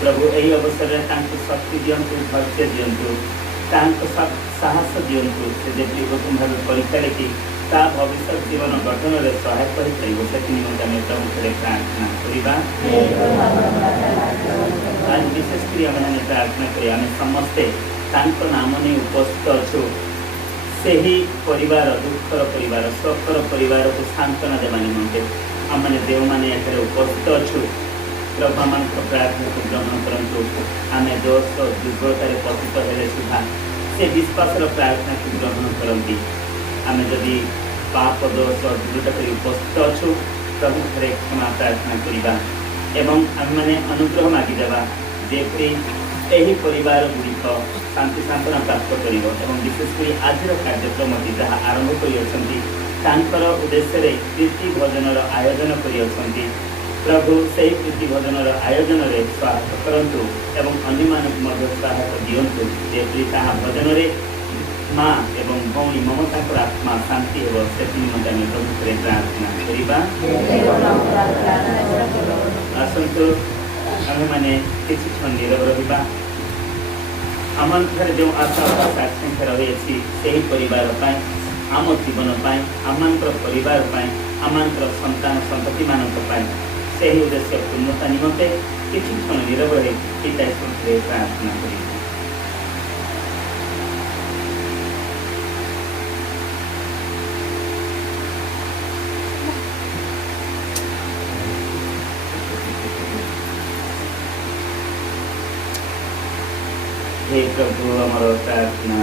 प्रभु यही अवसर में शक्ति दिंतु धैर्य दिंतु साहस दिंतु से जब भाव परीक्षा लेखि ता भविष्य जीवन गठन में सहायक हो से प्रभु थे प्रार्थना करवा। आज विशेषकर आम प्रार्थना कर आम समस्ते नाम नहीं उपस्थित अच्छु से ही परिवार दुखर परिवार शोकर परिवार को सांत्वना देवा निमंते आम देव मैंने यहाँ उपस्थित अच्छु प्रभु आम प्रार्थना को ग्रहण करंतु आम दोष दुर्बलतार पतित हेले सुधा से विश्वास प्रार्थना को ग्रहण करती आम जदि पाप दोष दुर्बलता कर उपस्थित अच्छु प्रभु थे क्षमा प्रार्थना करवा एवं आम मैंने अनुग्रह मागिदेवा जेपरी यही परिवार गुड़िक शांति सांत्वना प्राप्त कर विशेषकर आज कार्यक्रम जहाँ आरंभ कर उद्देश्य प्रीति भजन आयोजन कर प्रभु से ही प्रीति भजन आयोजन में सहायता करंतु एवं अन्य सहायता दिंतु जेपरी भजन में माँ एवं भौणी ममता आत्मा शांति हो से प्रभु प्रार्थना करवा। आसतु आम मैंने किसी क्षण नीरव रहा आम जो आशा आकांक्षा रही से परिवार आम जीवन आम परिवार आम संतान संतति मान से उद्देश्य पूर्णता निमंते किसी क्षण नीरव रही पिता ईश्वर प्रार्थना कर। हे प्रभु हमारा प्रार्थना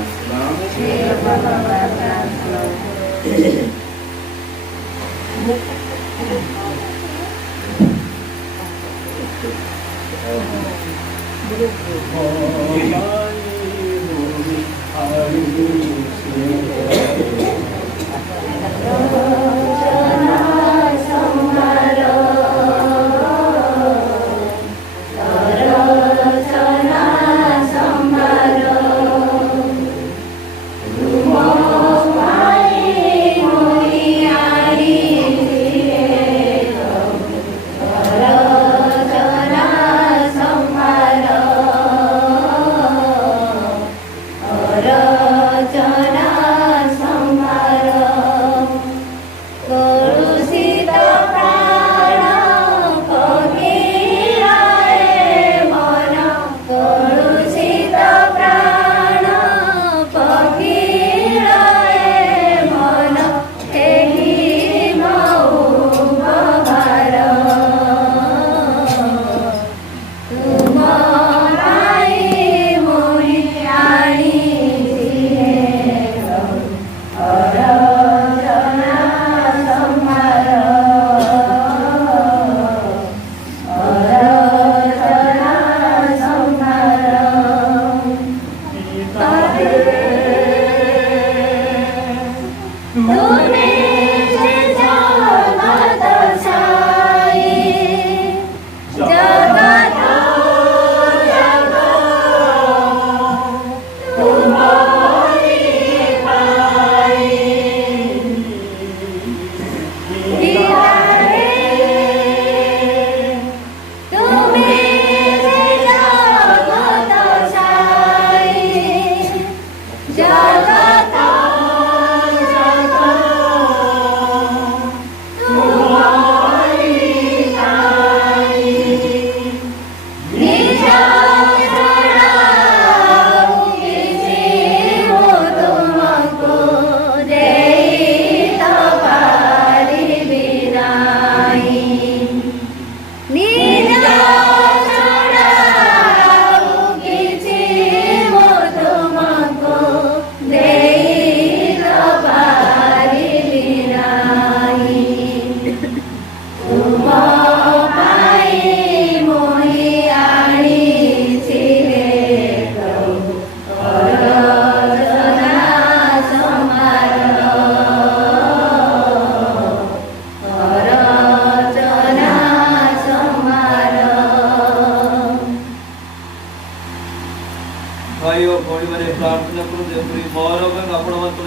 भाई और भौणी मैंने प्रार्थना करूँ जेपरी मोर एवं आपण मन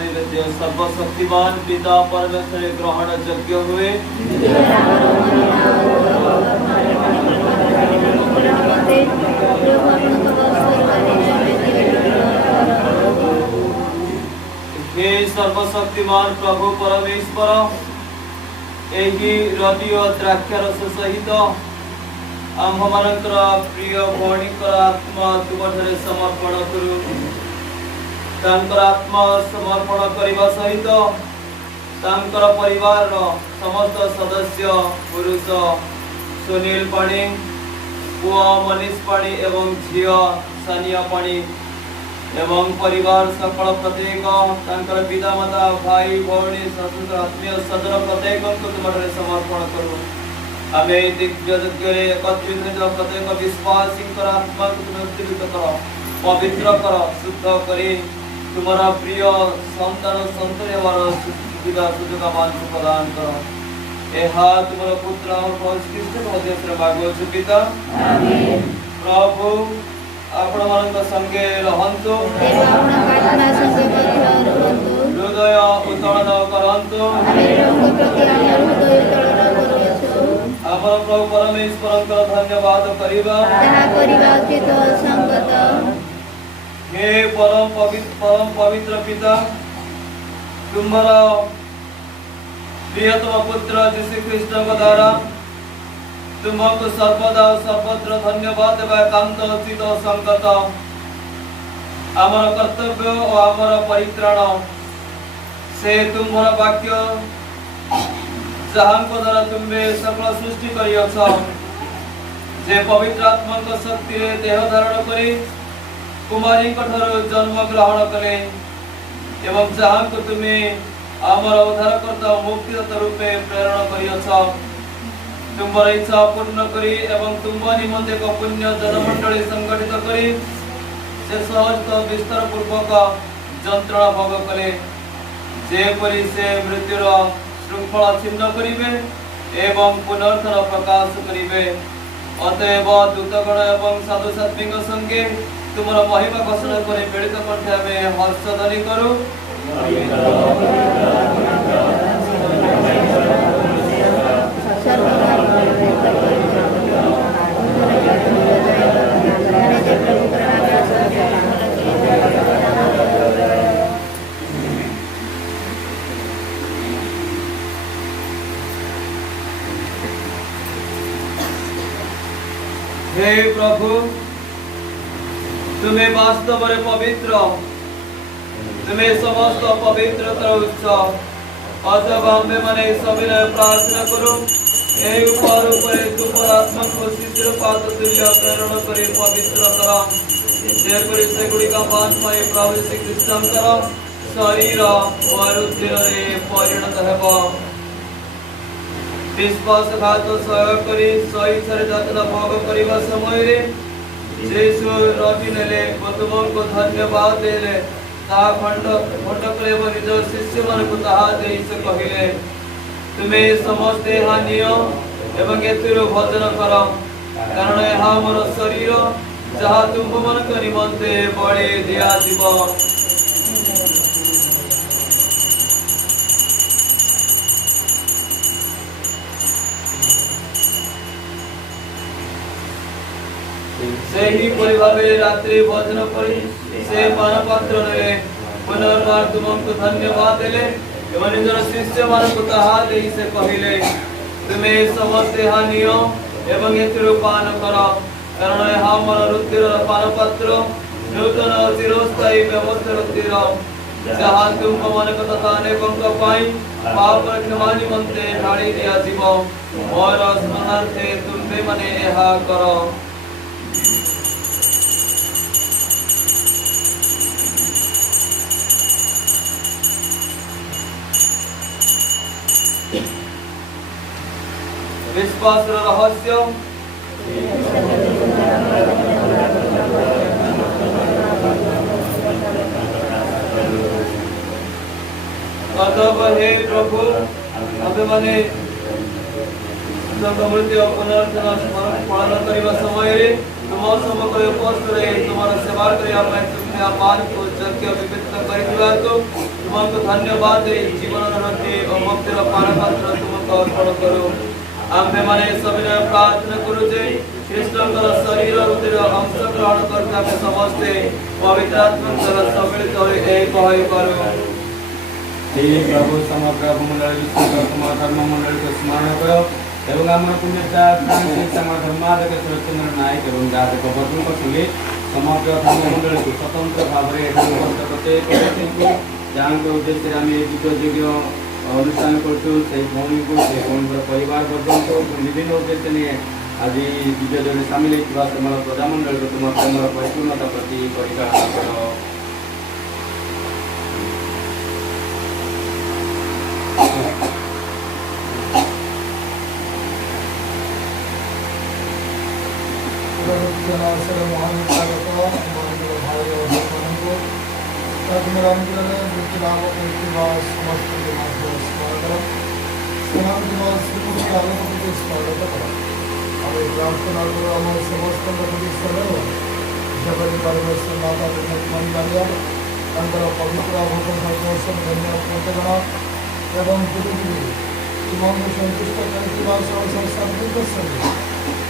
सर्वशक्तिमान पिता परमेश्वर ग्रहण योग्य हुए हे सर्वशक्तिमान प्रभु परमेश्वर एही रवि और द्राक्षारस सहित आम मानकर प्रिय भौणीकर आत्मा तुमଠାରେ समर्पण करू तांकर आत्मा समर्पण करने सहित तांकर परिवार समस्त सदस्य पुरुष सुनील पाणी पुआ मनीष पाणी एवं झिया सानिया पाणी एवं परिवार सकल प्रत्येक तांकर पिता माता भाई भौणी ससुर आत्मीय सदर प्रत्येक को तुमଠାରେ समर्पण करू आमे दिव्य जगरे एकत्रित हो प्रत्येक विश्वासी आत्मा को तुम जीवित कर पवित्र कर शुद्ध करे तुम्हारा प्रिय संतान संतति वाला सुविधा सुजोग मान प्रदान कर एहा तुम्हारा पुत्र और प्रभु कृष्ण मध्य से मांगो पिता आमेन प्रभु आपण मानक संगे रहंतु देव आपना आत्मा संगे मध्य रहंतु हृदय उतरण करंतु आमेर प्रति आमर हृदय उतरण करूछु आमर प्रभु परमेश्वर का धन्यवाद करिबा ताहा करिबा उचित संगत हे परम पवित्र पिता तुम्हारा प्रियतम पुत्र यीशु ख्रीष्ट के द्वारा तुमको सर्वदा सर्वत्र धन्यवाद एकांत उचित संगत आमर कर्तव्य और आमर परित्राण से तुम्हारा वाक्य जहां को द्वारा तुम्हें सकल सृष्टि करियछ जे पवित्र आत्मा को शक्ति रे देह धारण करी कुमारी कठोर जन्म ग्रहण कले एवं जहां को तुम्हें आमर उद्धारकर्ता मुक्तिदाता रूपे प्रेरण करियछ तुम्हारा इच्छा पूर्ण करी एवं तुम निमंते एक पुण्य जनमंडली संगठित करी से सहज विस्तार पूर्वक जंत्रणा भोग कले जेपरी से मृत्युर श्रृंखला छिन्न करिवे एवं पुनर्थन प्रकाश करिवे अतएव दूतगण एवं साधु सात्विक संगे तुम्हारा महिमा घोषणा करे पीड़ित कंठे में हर्षध्वनि करू हे प्रभु तुम्हें वास्तव में पवित्र तुम्हें समस्त पवित्र उत्सव अतः हमें मने सभी प्रार्थना करो ए ऊपर ऊपर तुम आत्मा को शिशिर पात तुल्य प्रेरण करे पवित्र कर जेपरि से गुड़ी का पान पाए प्रभु श्री कृष्ण कर शरीर और रुधिर रे परिणत हेबो विश्वासघात सह करी सही सरे जातना भोग करिवा समय रे जेसु रोटी नेले तुमको धन्यवाद देले ता खंड खंडकले निज शिष्य मन को ताहा देई से कहिले तुम्हें समस्ते हानिय एवं एतिर भोजन कर कारण यह मोर शरीर जहाँ तुम मन को निमंते बड़े दिया जीव से ही परिभावे रात्रि भोजन करी से पान पात्र रे पुनर्बार तुमको धन्यवाद देले एवं निजर शिष्य मान को ताहा देई से कहिले तुम्हें समस्ते हानिय एवं एतिर पान कर कारण यह मोर रुधिर पान पात्र नूतन चिरस्थायी व्यवस्था रुधिर जहाँ तुम मन को तथा अनेकों को पाई पाप क्षमा निमंते ढाली दिया जीव मोर स्मरणार्थे तुम्हें मने यह करो विश्वास रहस्य अतः हे प्रभु अबे माने मृत्यु पुनर्जन्म पालन करने समय रे तुम सम्मुखରେ ଉପସ୍ଥିତ ରହି ତୁମର ସେବା କରିବା ପାଇଁ ତୁମେ ଆମମାନଙ୍କୁ ଯୋଗ୍ୟ ବିବେଚିତ କରିଥିବା ତୁମକୁ ଧନ୍ୟବାଦ ଦେଇ ଜୀବନର ରତି ଓ ମୁକ୍ତିର ପାନପାତ୍ର ତୁମକୁ ଅର୍ପଣ କରୁ। ଆମ୍ଭେମାନେ ସବିନୟ ପ୍ରାର୍ଥନା କରୁ ଯେ ଖ୍ରୀଷ୍ଟଙ୍କର ଶରୀର ହୃଦୟର ଅଂଶଗ୍ରହଣ କରୁଥିବା ଆମେ ସମସ୍ତେ ପବିତ୍ର ଆତ୍ମାଙ୍କର ସମ୍ମିଳିତ ହୋଇ ଏକ ହୋଇପାରୁ। हे प्रभु समग्र भूमंडल विश्व तुम धर्म मंडल को स्मरण करो एवं आम पुण्यता धर्मादक सुरक्षण नायक एवं जातक बर्धन संगे समग्र धर्म मंडल को स्वतंत्र भाव जहाँ उद्देश्य आम जीवज्ञ अनुष्ठान करी को परिवार वर्ग को विभिन्न उद्देश्य नहीं आज जीवज्ञ सामिल होता प्रजामंडल को तुम प्रेम परिपूर्णता प्रति परिचालन करो।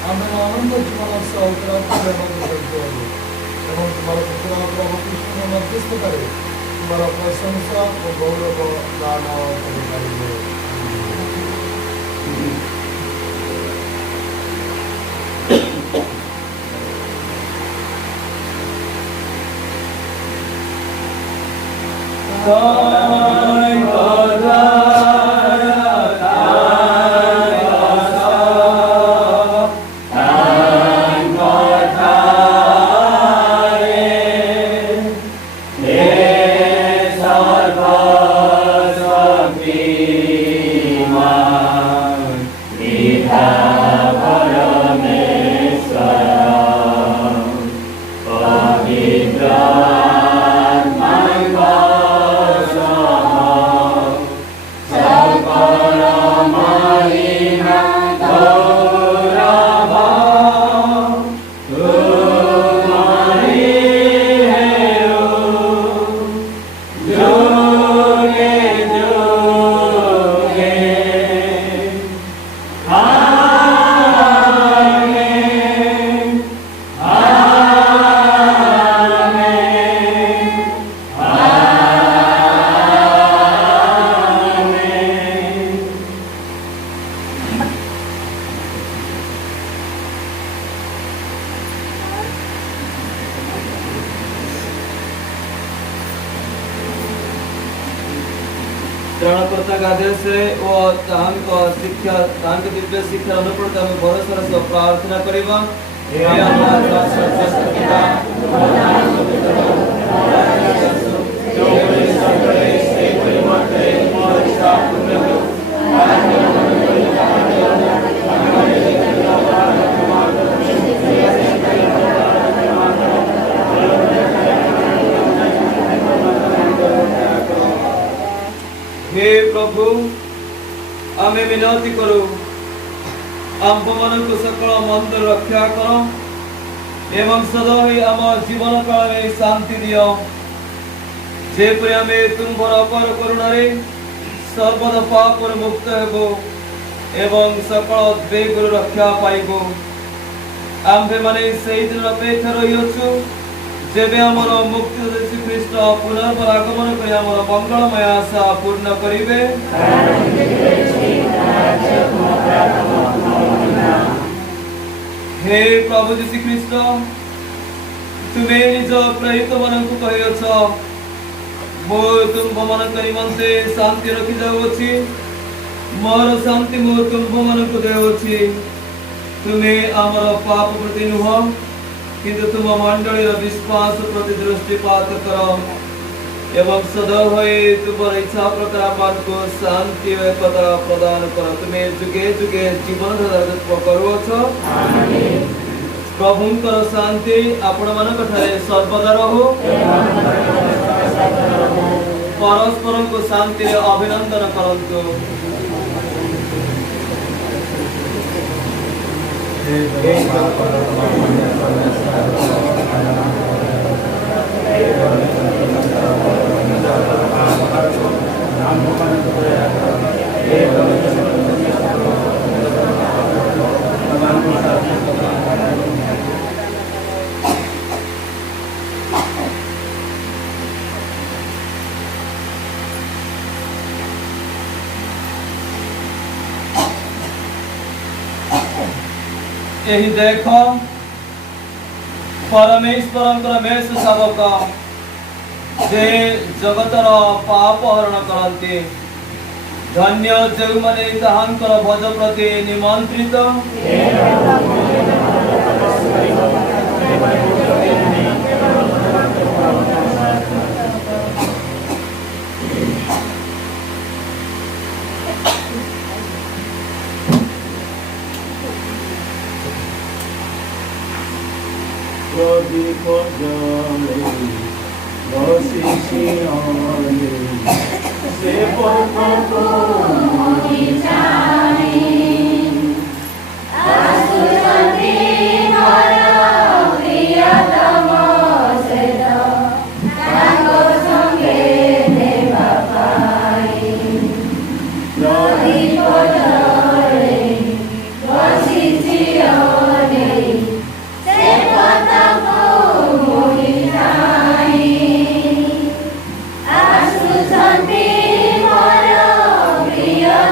आनंद जीवन मध्यस्थ करे तुम्हारा प्रशंसा और गौरव दान त्राणकर्ता का आदेश है वो शिक्षा दिव्य शिक्षा अनुप्रत आम भरोसा सह प्रार्थना करिबा। हे हमारा शाश्वत पिता जो करे से परिवर्तन और स्थापना हे प्रभु आमे विनती करू आम्भ मन को सकल मंदिर रक्षा कर एवं सदा ही आम जीवन काल में शांति दियो जेपरि आमे तुम्हार अपार करुणारे सर्वदा पाप मुक्त हेबो एवं सकल उद्वेग रक्षा पाइबो। आम्भे माने सेही दिन अपेक्षा रही अछु जेबे हमर मुक्ति श्री कृष्ण पुनर्ବାର आगमन करी हमर मंगलमय आशा पूर्ण करिवे। हे प्रभु श्री कृष्ण तुमे निज प्रेरित मनकु कहियछ मो तुम मन निमंते शांति रखी जाउछि मोर शांति मो तुम मनकु देउछि तुमे हमर पाप प्रति नुह किंतु तुम मंडलीर विश्वास प्रति दृष्टिपात कर एवं सदा तुम इच्छा प्रकार मान को शांति और एकता प्रदान कर तुम्हें जुगे जुगे जीवन राजत्व करुछ। प्रभुंकर शांति आपण मानक ठारे सर्वदा रहो परस्पर को शांति अभिनंदन करंतु। हे यही देख परमेश्वर मेष शावक जे जगतर पाप हरण करते धन्य जो मैंने ताहांकर भोज प्रति निमंत्रित प्रदीप जले बसी से पथ को Asu santi mara priya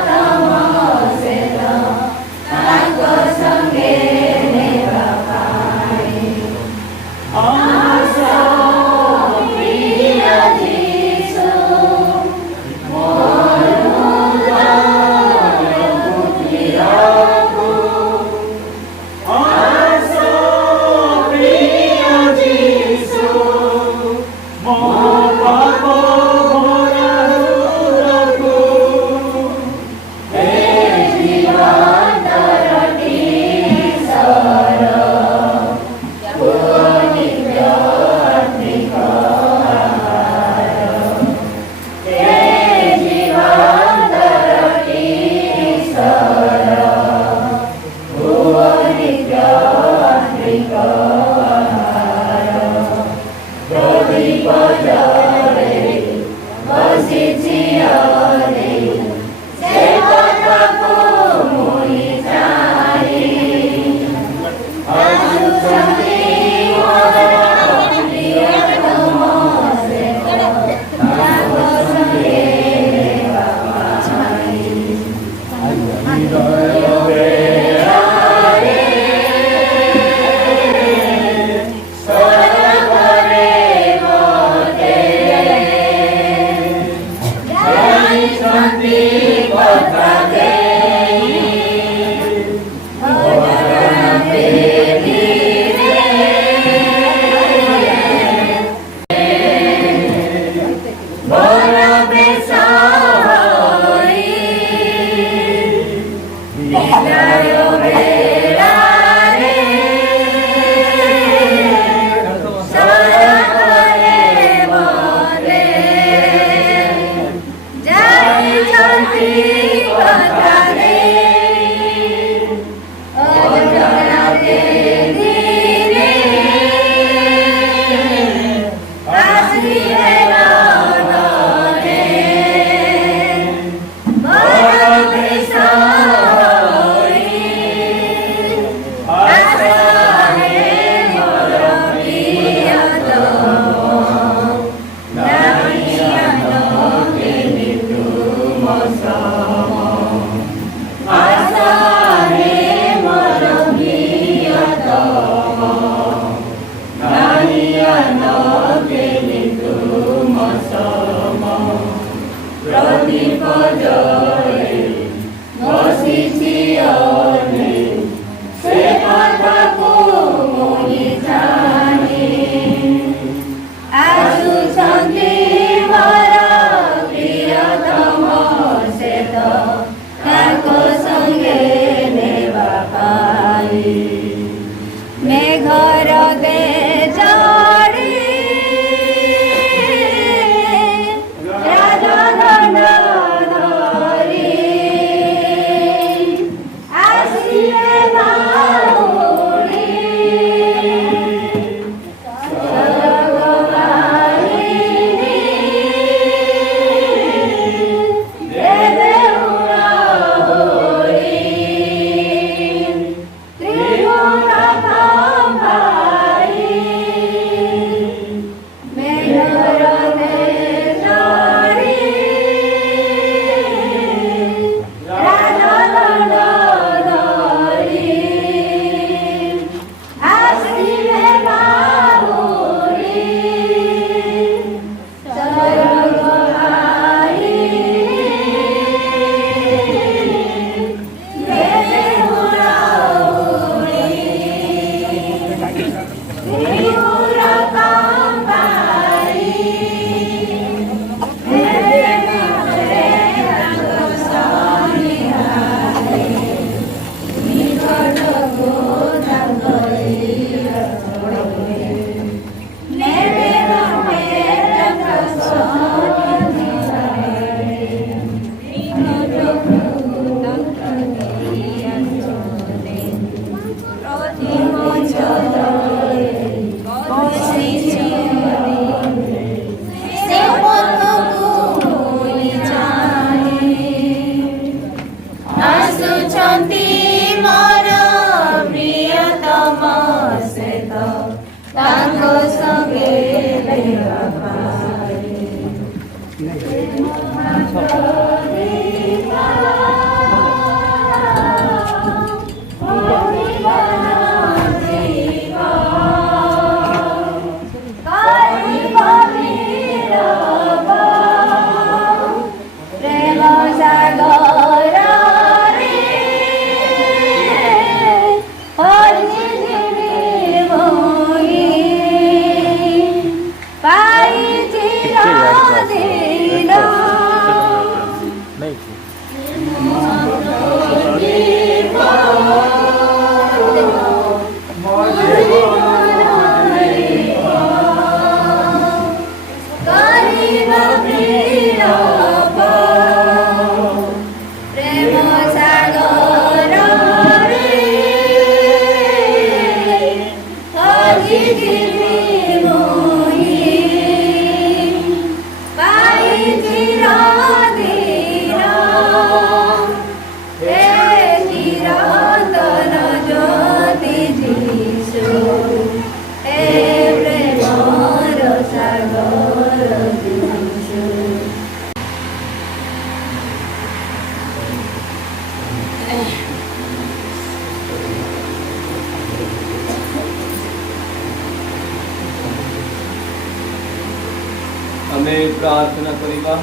आमे प्रार्थना करिबा।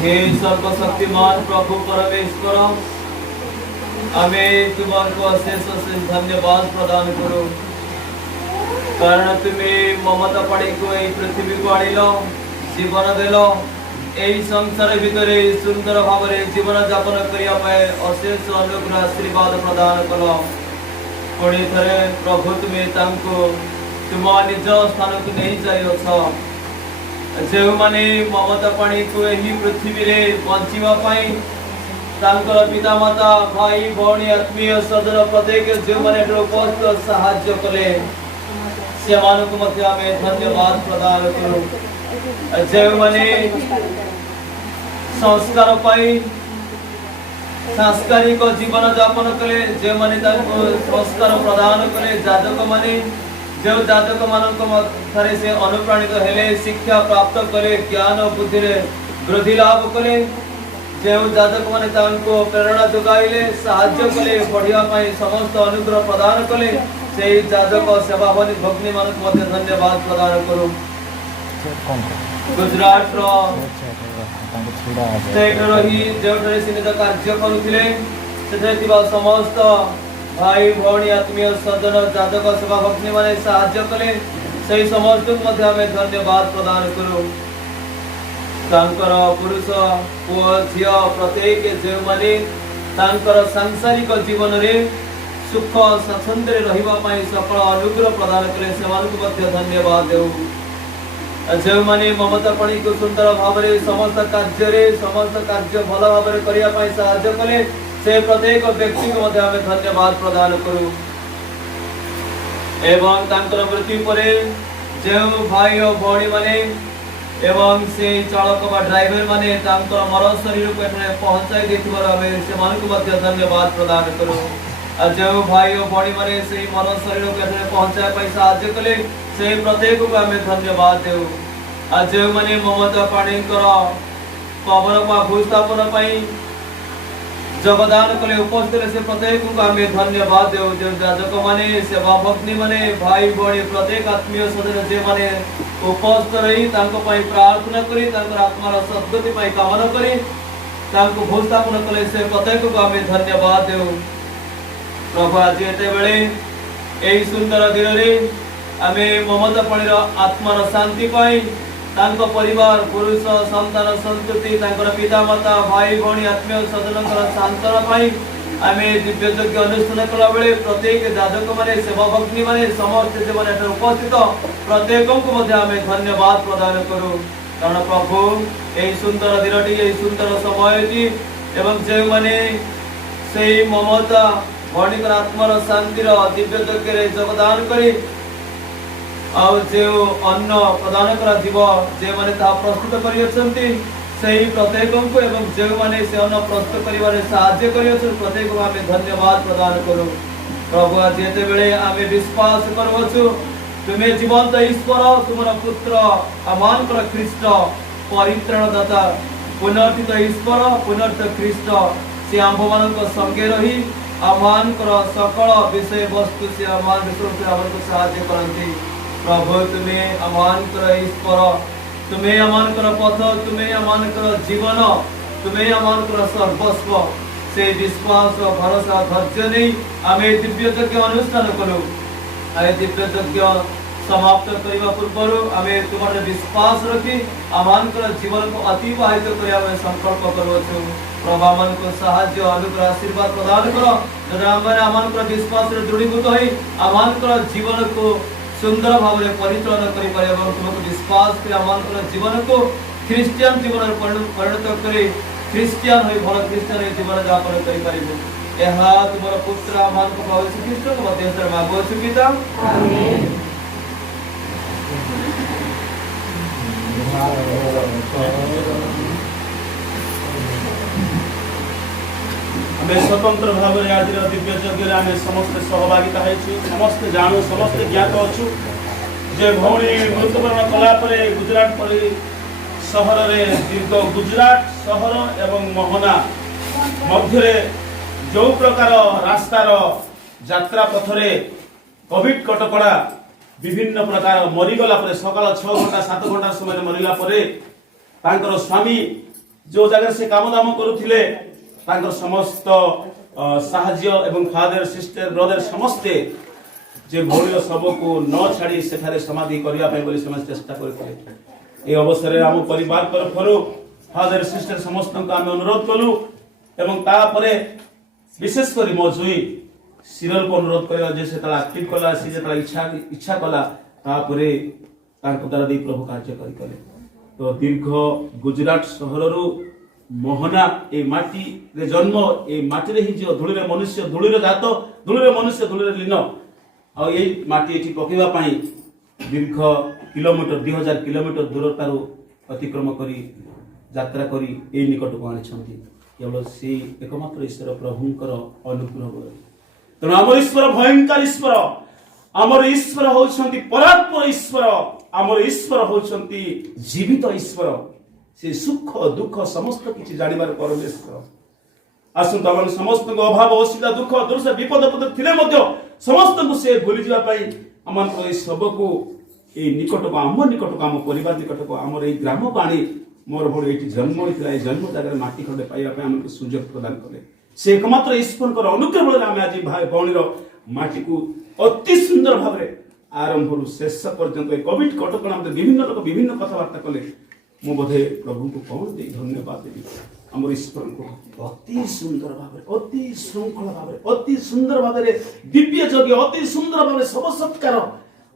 हे सर्वशक्तिमान प्रभु परमेश्वर, आमे तुमको अशेष अशेष धन्यवाद प्रदान करो, कारण तुम्हें ममता पड़ी को यही पृथ्वी को आनिल, जीवन देल, यही संसार भितर सुंदर भाव में जीवन यापन करने अशेष अनुग्रह आशीर्वाद प्रदान कल। पुणी थे प्रभु तुम्हें तुम निज स्थान को नहीं जाइछ, जो माने ममता पानी को यही पृथ्वी रे बंचाई पिता माता भाई भौणी आत्मीय सदन प्रत्येक जो माने उपस्थित साहाय्य कले से धन्यवाद प्रदान करूँ। जो माने संस्कार पाई सांस्कारिक जीवन यापन कले, जो माने संस्कार प्रदान कले, जाजक माने जो जाजक मान से अनुप्राणित हेले, शिक्षा प्राप्त कले, ज्ञान बुद्धि वृद्धि लाभ कले, जो जाजक माने प्रेरणा जोगाइले, साहाय्य कले, बढ़िया समस्त अनुग्रह प्रदान कले, से जाजक सेवा भग्नी मान धन्यवाद प्रदान करूँ। गुजरात स्टेट रही जो कार्य करुले समस्त भाई भौणी आत्मीय सदन जाजक सेवा भक्ति माने साहाय्य कले, से समस्त को धन्यवाद प्रदान करूँ। पुरुष पुओ झियो प्रत्येक जो माने सांसारिक जीवन रे सुख स्वच्छंद रही सकल अनुग्रह प्रदान कले, से धन्यवाद देऊ। जो माने ममता पाणी को सुंदर भाव में समस्त कार्य भल भाव में करने साहाय्य कले, से प्रत्येक व्यक्ति को धन्यवाद प्रदान करूँ। एवं मृत्यु पर जो भाई और भौणी माने एवं से चालक व ड्राइवर माने मर शरीर को पहुंचाई से धन्यवाद प्रदान करूँ। जो भाई और भौणी माने से मर शरीर को पहुंचाई साहाय्य कले, से प्रत्येक को धन्यवाद देऊ। जो माने ममता पाणी कबर को भूस्थापन जगदान कले उपस्थित से प्रत्येक को धन्यवाद देऊ। जो जाजक माने सेवा भक्ति माने भाई भौणी प्रत्येक आत्मीय सदन जे माने उपस्थित रही प्रार्थना करी आत्मार सद्गति कामना करी भूस्थापन कले, से प्रत्येक को धन्यवाद देऊ। प्रभु आज एते बेले एही सुंदर दिन रे आमे ममता पाणीर आत्मार शांति पाई परिवार पुरुष संतान संतति पिता माता भाई भौणी आत्मीय सदन सांत्वना पाई आमे दिव्य यज्ञ अनुष्ठान कला बेले प्रत्येक जाजक माने सेवा भक्ति माने समस्त जो माने उपस्थित प्रत्येक को धन्यवाद प्रदान करूँ। कारण प्रभु यही सुंदर दिनटी यही सुंदर समयटी एवं जो माने से ममता भौणी आत्मार शांतिर दिव्य यज्ञ योगदान करी जो अन्न प्रदान कर जीव जे माने प्रस्तुत कर प्रत्येक को एवं जो माने से अन्न प्रस्तुत कर साहाय्य कर प्रत्येक को धन्यवाद प्रदान करूँ। प्रभु आज जेते बेले आमे विश्वास करवछु तुम्हें जीवंत ईश्वर तुमर पुत्र आमानकर ख्रीष्ट परित्राणदाता पुनर्थित ईश्वर पुनर्थित ख्रीष्ट से आम्भमानक संगे रही आमानकर सकल विषय वस्तु से आमान विश्व से आमको साहाय्य करंती प्रभु तुम्हें आमानकर ईश्वर तुम्हें आमानकर पथ तुम्हें आमानकर जीवन तुम्हें आमानकर सर्वस्व से विश्वास भरोसा धैर्य नहीं आमे दिव्य यज्ञ अनुष्ठान करू आमे दिव्य यज्ञ समाप्त करने पूर्व आमे तुम्हारे विश्वास रखी आमानकर जीवन को अतिवाहित करने संकल्प करूँ प्रभु मन को साहाय्य अनुग्रह आशीर्वाद प्रदान कर आमानकर विश्वास दृढ़ीभूत हो आमानकर जीवन को सुंदर भाव में परिचालन कर तुमको विश्वास कर आमानकर जीवन को ख्रीस्टियन जीवन परिणत करे ख्रीस्टियन हो भल ख्रीस्टियन जीवन यापन करिपारिबो एहा तुमर पुत्र आमान को प्रभु यीशु ख्रीष्ट को मध्य से मागुछु पिता आमेन। आमे स्वतंत्र भाव में आज दिव्य यज्ञ रे आमे समस्त सहभागिता हेछु समस्त जानु समस्त ज्ञात अछु जे भौणी मृत्युवरण कला परे गुजरात परे सहर रे दीर्घ गुजरात सहर एवं मोहना मध्य जो प्रकार रास्तार यात्रा पथरे कोविड कटकड़ा विभिन्न प्रकार मरीगला परे सकाल 6 घंटा 7 घंटा समय मरीला परे तांकर स्वामी जो जगह से काम दाम करुथिले तांकर समस्त साहाय्य एवं फादर सिस्टर ब्रदर समस्ते जे भौणी सब को न छाड़ी सेठारे समाधि करिया पे बोली समस्त चेष्टा करथिले ए अवसर रे हम परिवार तरफरु फादर सिस्टर समस्त को हम अनुरोध कलु एवं तापरे विशेष करी मो जुई सिरल को अनुरोध करला जे से तला एक्टिव कला से जे तला इच्छा कला तापरे तांको द्वारा दे प्रभु कार्य करि कले तो दीर्घ गुजरात शहर रु मोहना ए माटी रे जन्म ए माटी रे ही जो धुली रे मनुष्य धुली रे जात धुली रे मनुष्य धुली रे लीन आ ए माटी एठी पकेवा पई दीर्घ किलोमीटर 2000 किलोमीटर दूरतार अतिक्रम करी यात्रा करी ए निकट को आनिछंती केवल से एकमात्र ईश्वर प्रभुंकर अनुग्रह तेणु आम ईश्वर भयंकर ईश्वर आमर ईश्वर होउछंती परात्पर ईश्वर आमर ईश्वर होउछंती जीवित ईश्वर से सुख दुख समस्त किछि जानिबार परमेश्वर आसुन तमन समस्त को अभाव असुविधा दुख दुर्दशा विपद पद थिले मध्य समस्त को से भूली जिबा पई अमन को सब को ए निकट को आम निकट को आम परिवार निकट को आमर ए ग्राम पाणी मोर भोर एठी जन्म होइतला ए जन्म जगह माटी खंडे पाइबा पे हमके सुजोग प्रदान कले से एकमात्र ईश्वर को अनुग्रह बल हम आज भाई भौणी रो माटी को अति सुंदर भाव रे आरंभ रु शेष पर्यंत कोविड कटकणा में विभिन्न लोक विभिन्न कथावार्ता कले मु बोधे प्रभु को कौन दे धन्यवाद देबी हमर ईश्वर को अति सुंदर भाव रे अति श्रृंखला भाव रे अति सुंदर भाव रे दिव्य यज्ञ अति सुंदर भाव रे सब सत्कार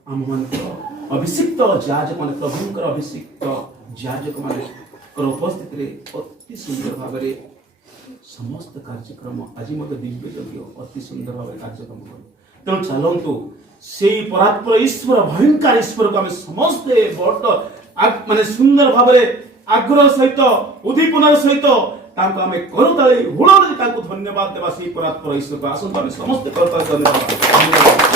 हम मन को अभिषिक्त याजक माने प्रभुंकर अभिषिक्त याजक माने कर उपस्थित रे अति सुंदर भाव रे समस्त कार्यक्रम आज मते दिव्य यज्ञ अति सुंदर भाव कार्यक्रम कर तेणु चलंतु से परात्पर ईश्वर भयंकर ईश्वर को हम समस्त बड़ माने सुंदर भाव रे आग्रह सहित उद्दीपनार सहित तांको आमे करताली हुळरे तांको धन्यवाद देबा से परात्पर ईश्वर को आसन समस्त करताली धन्यवाद।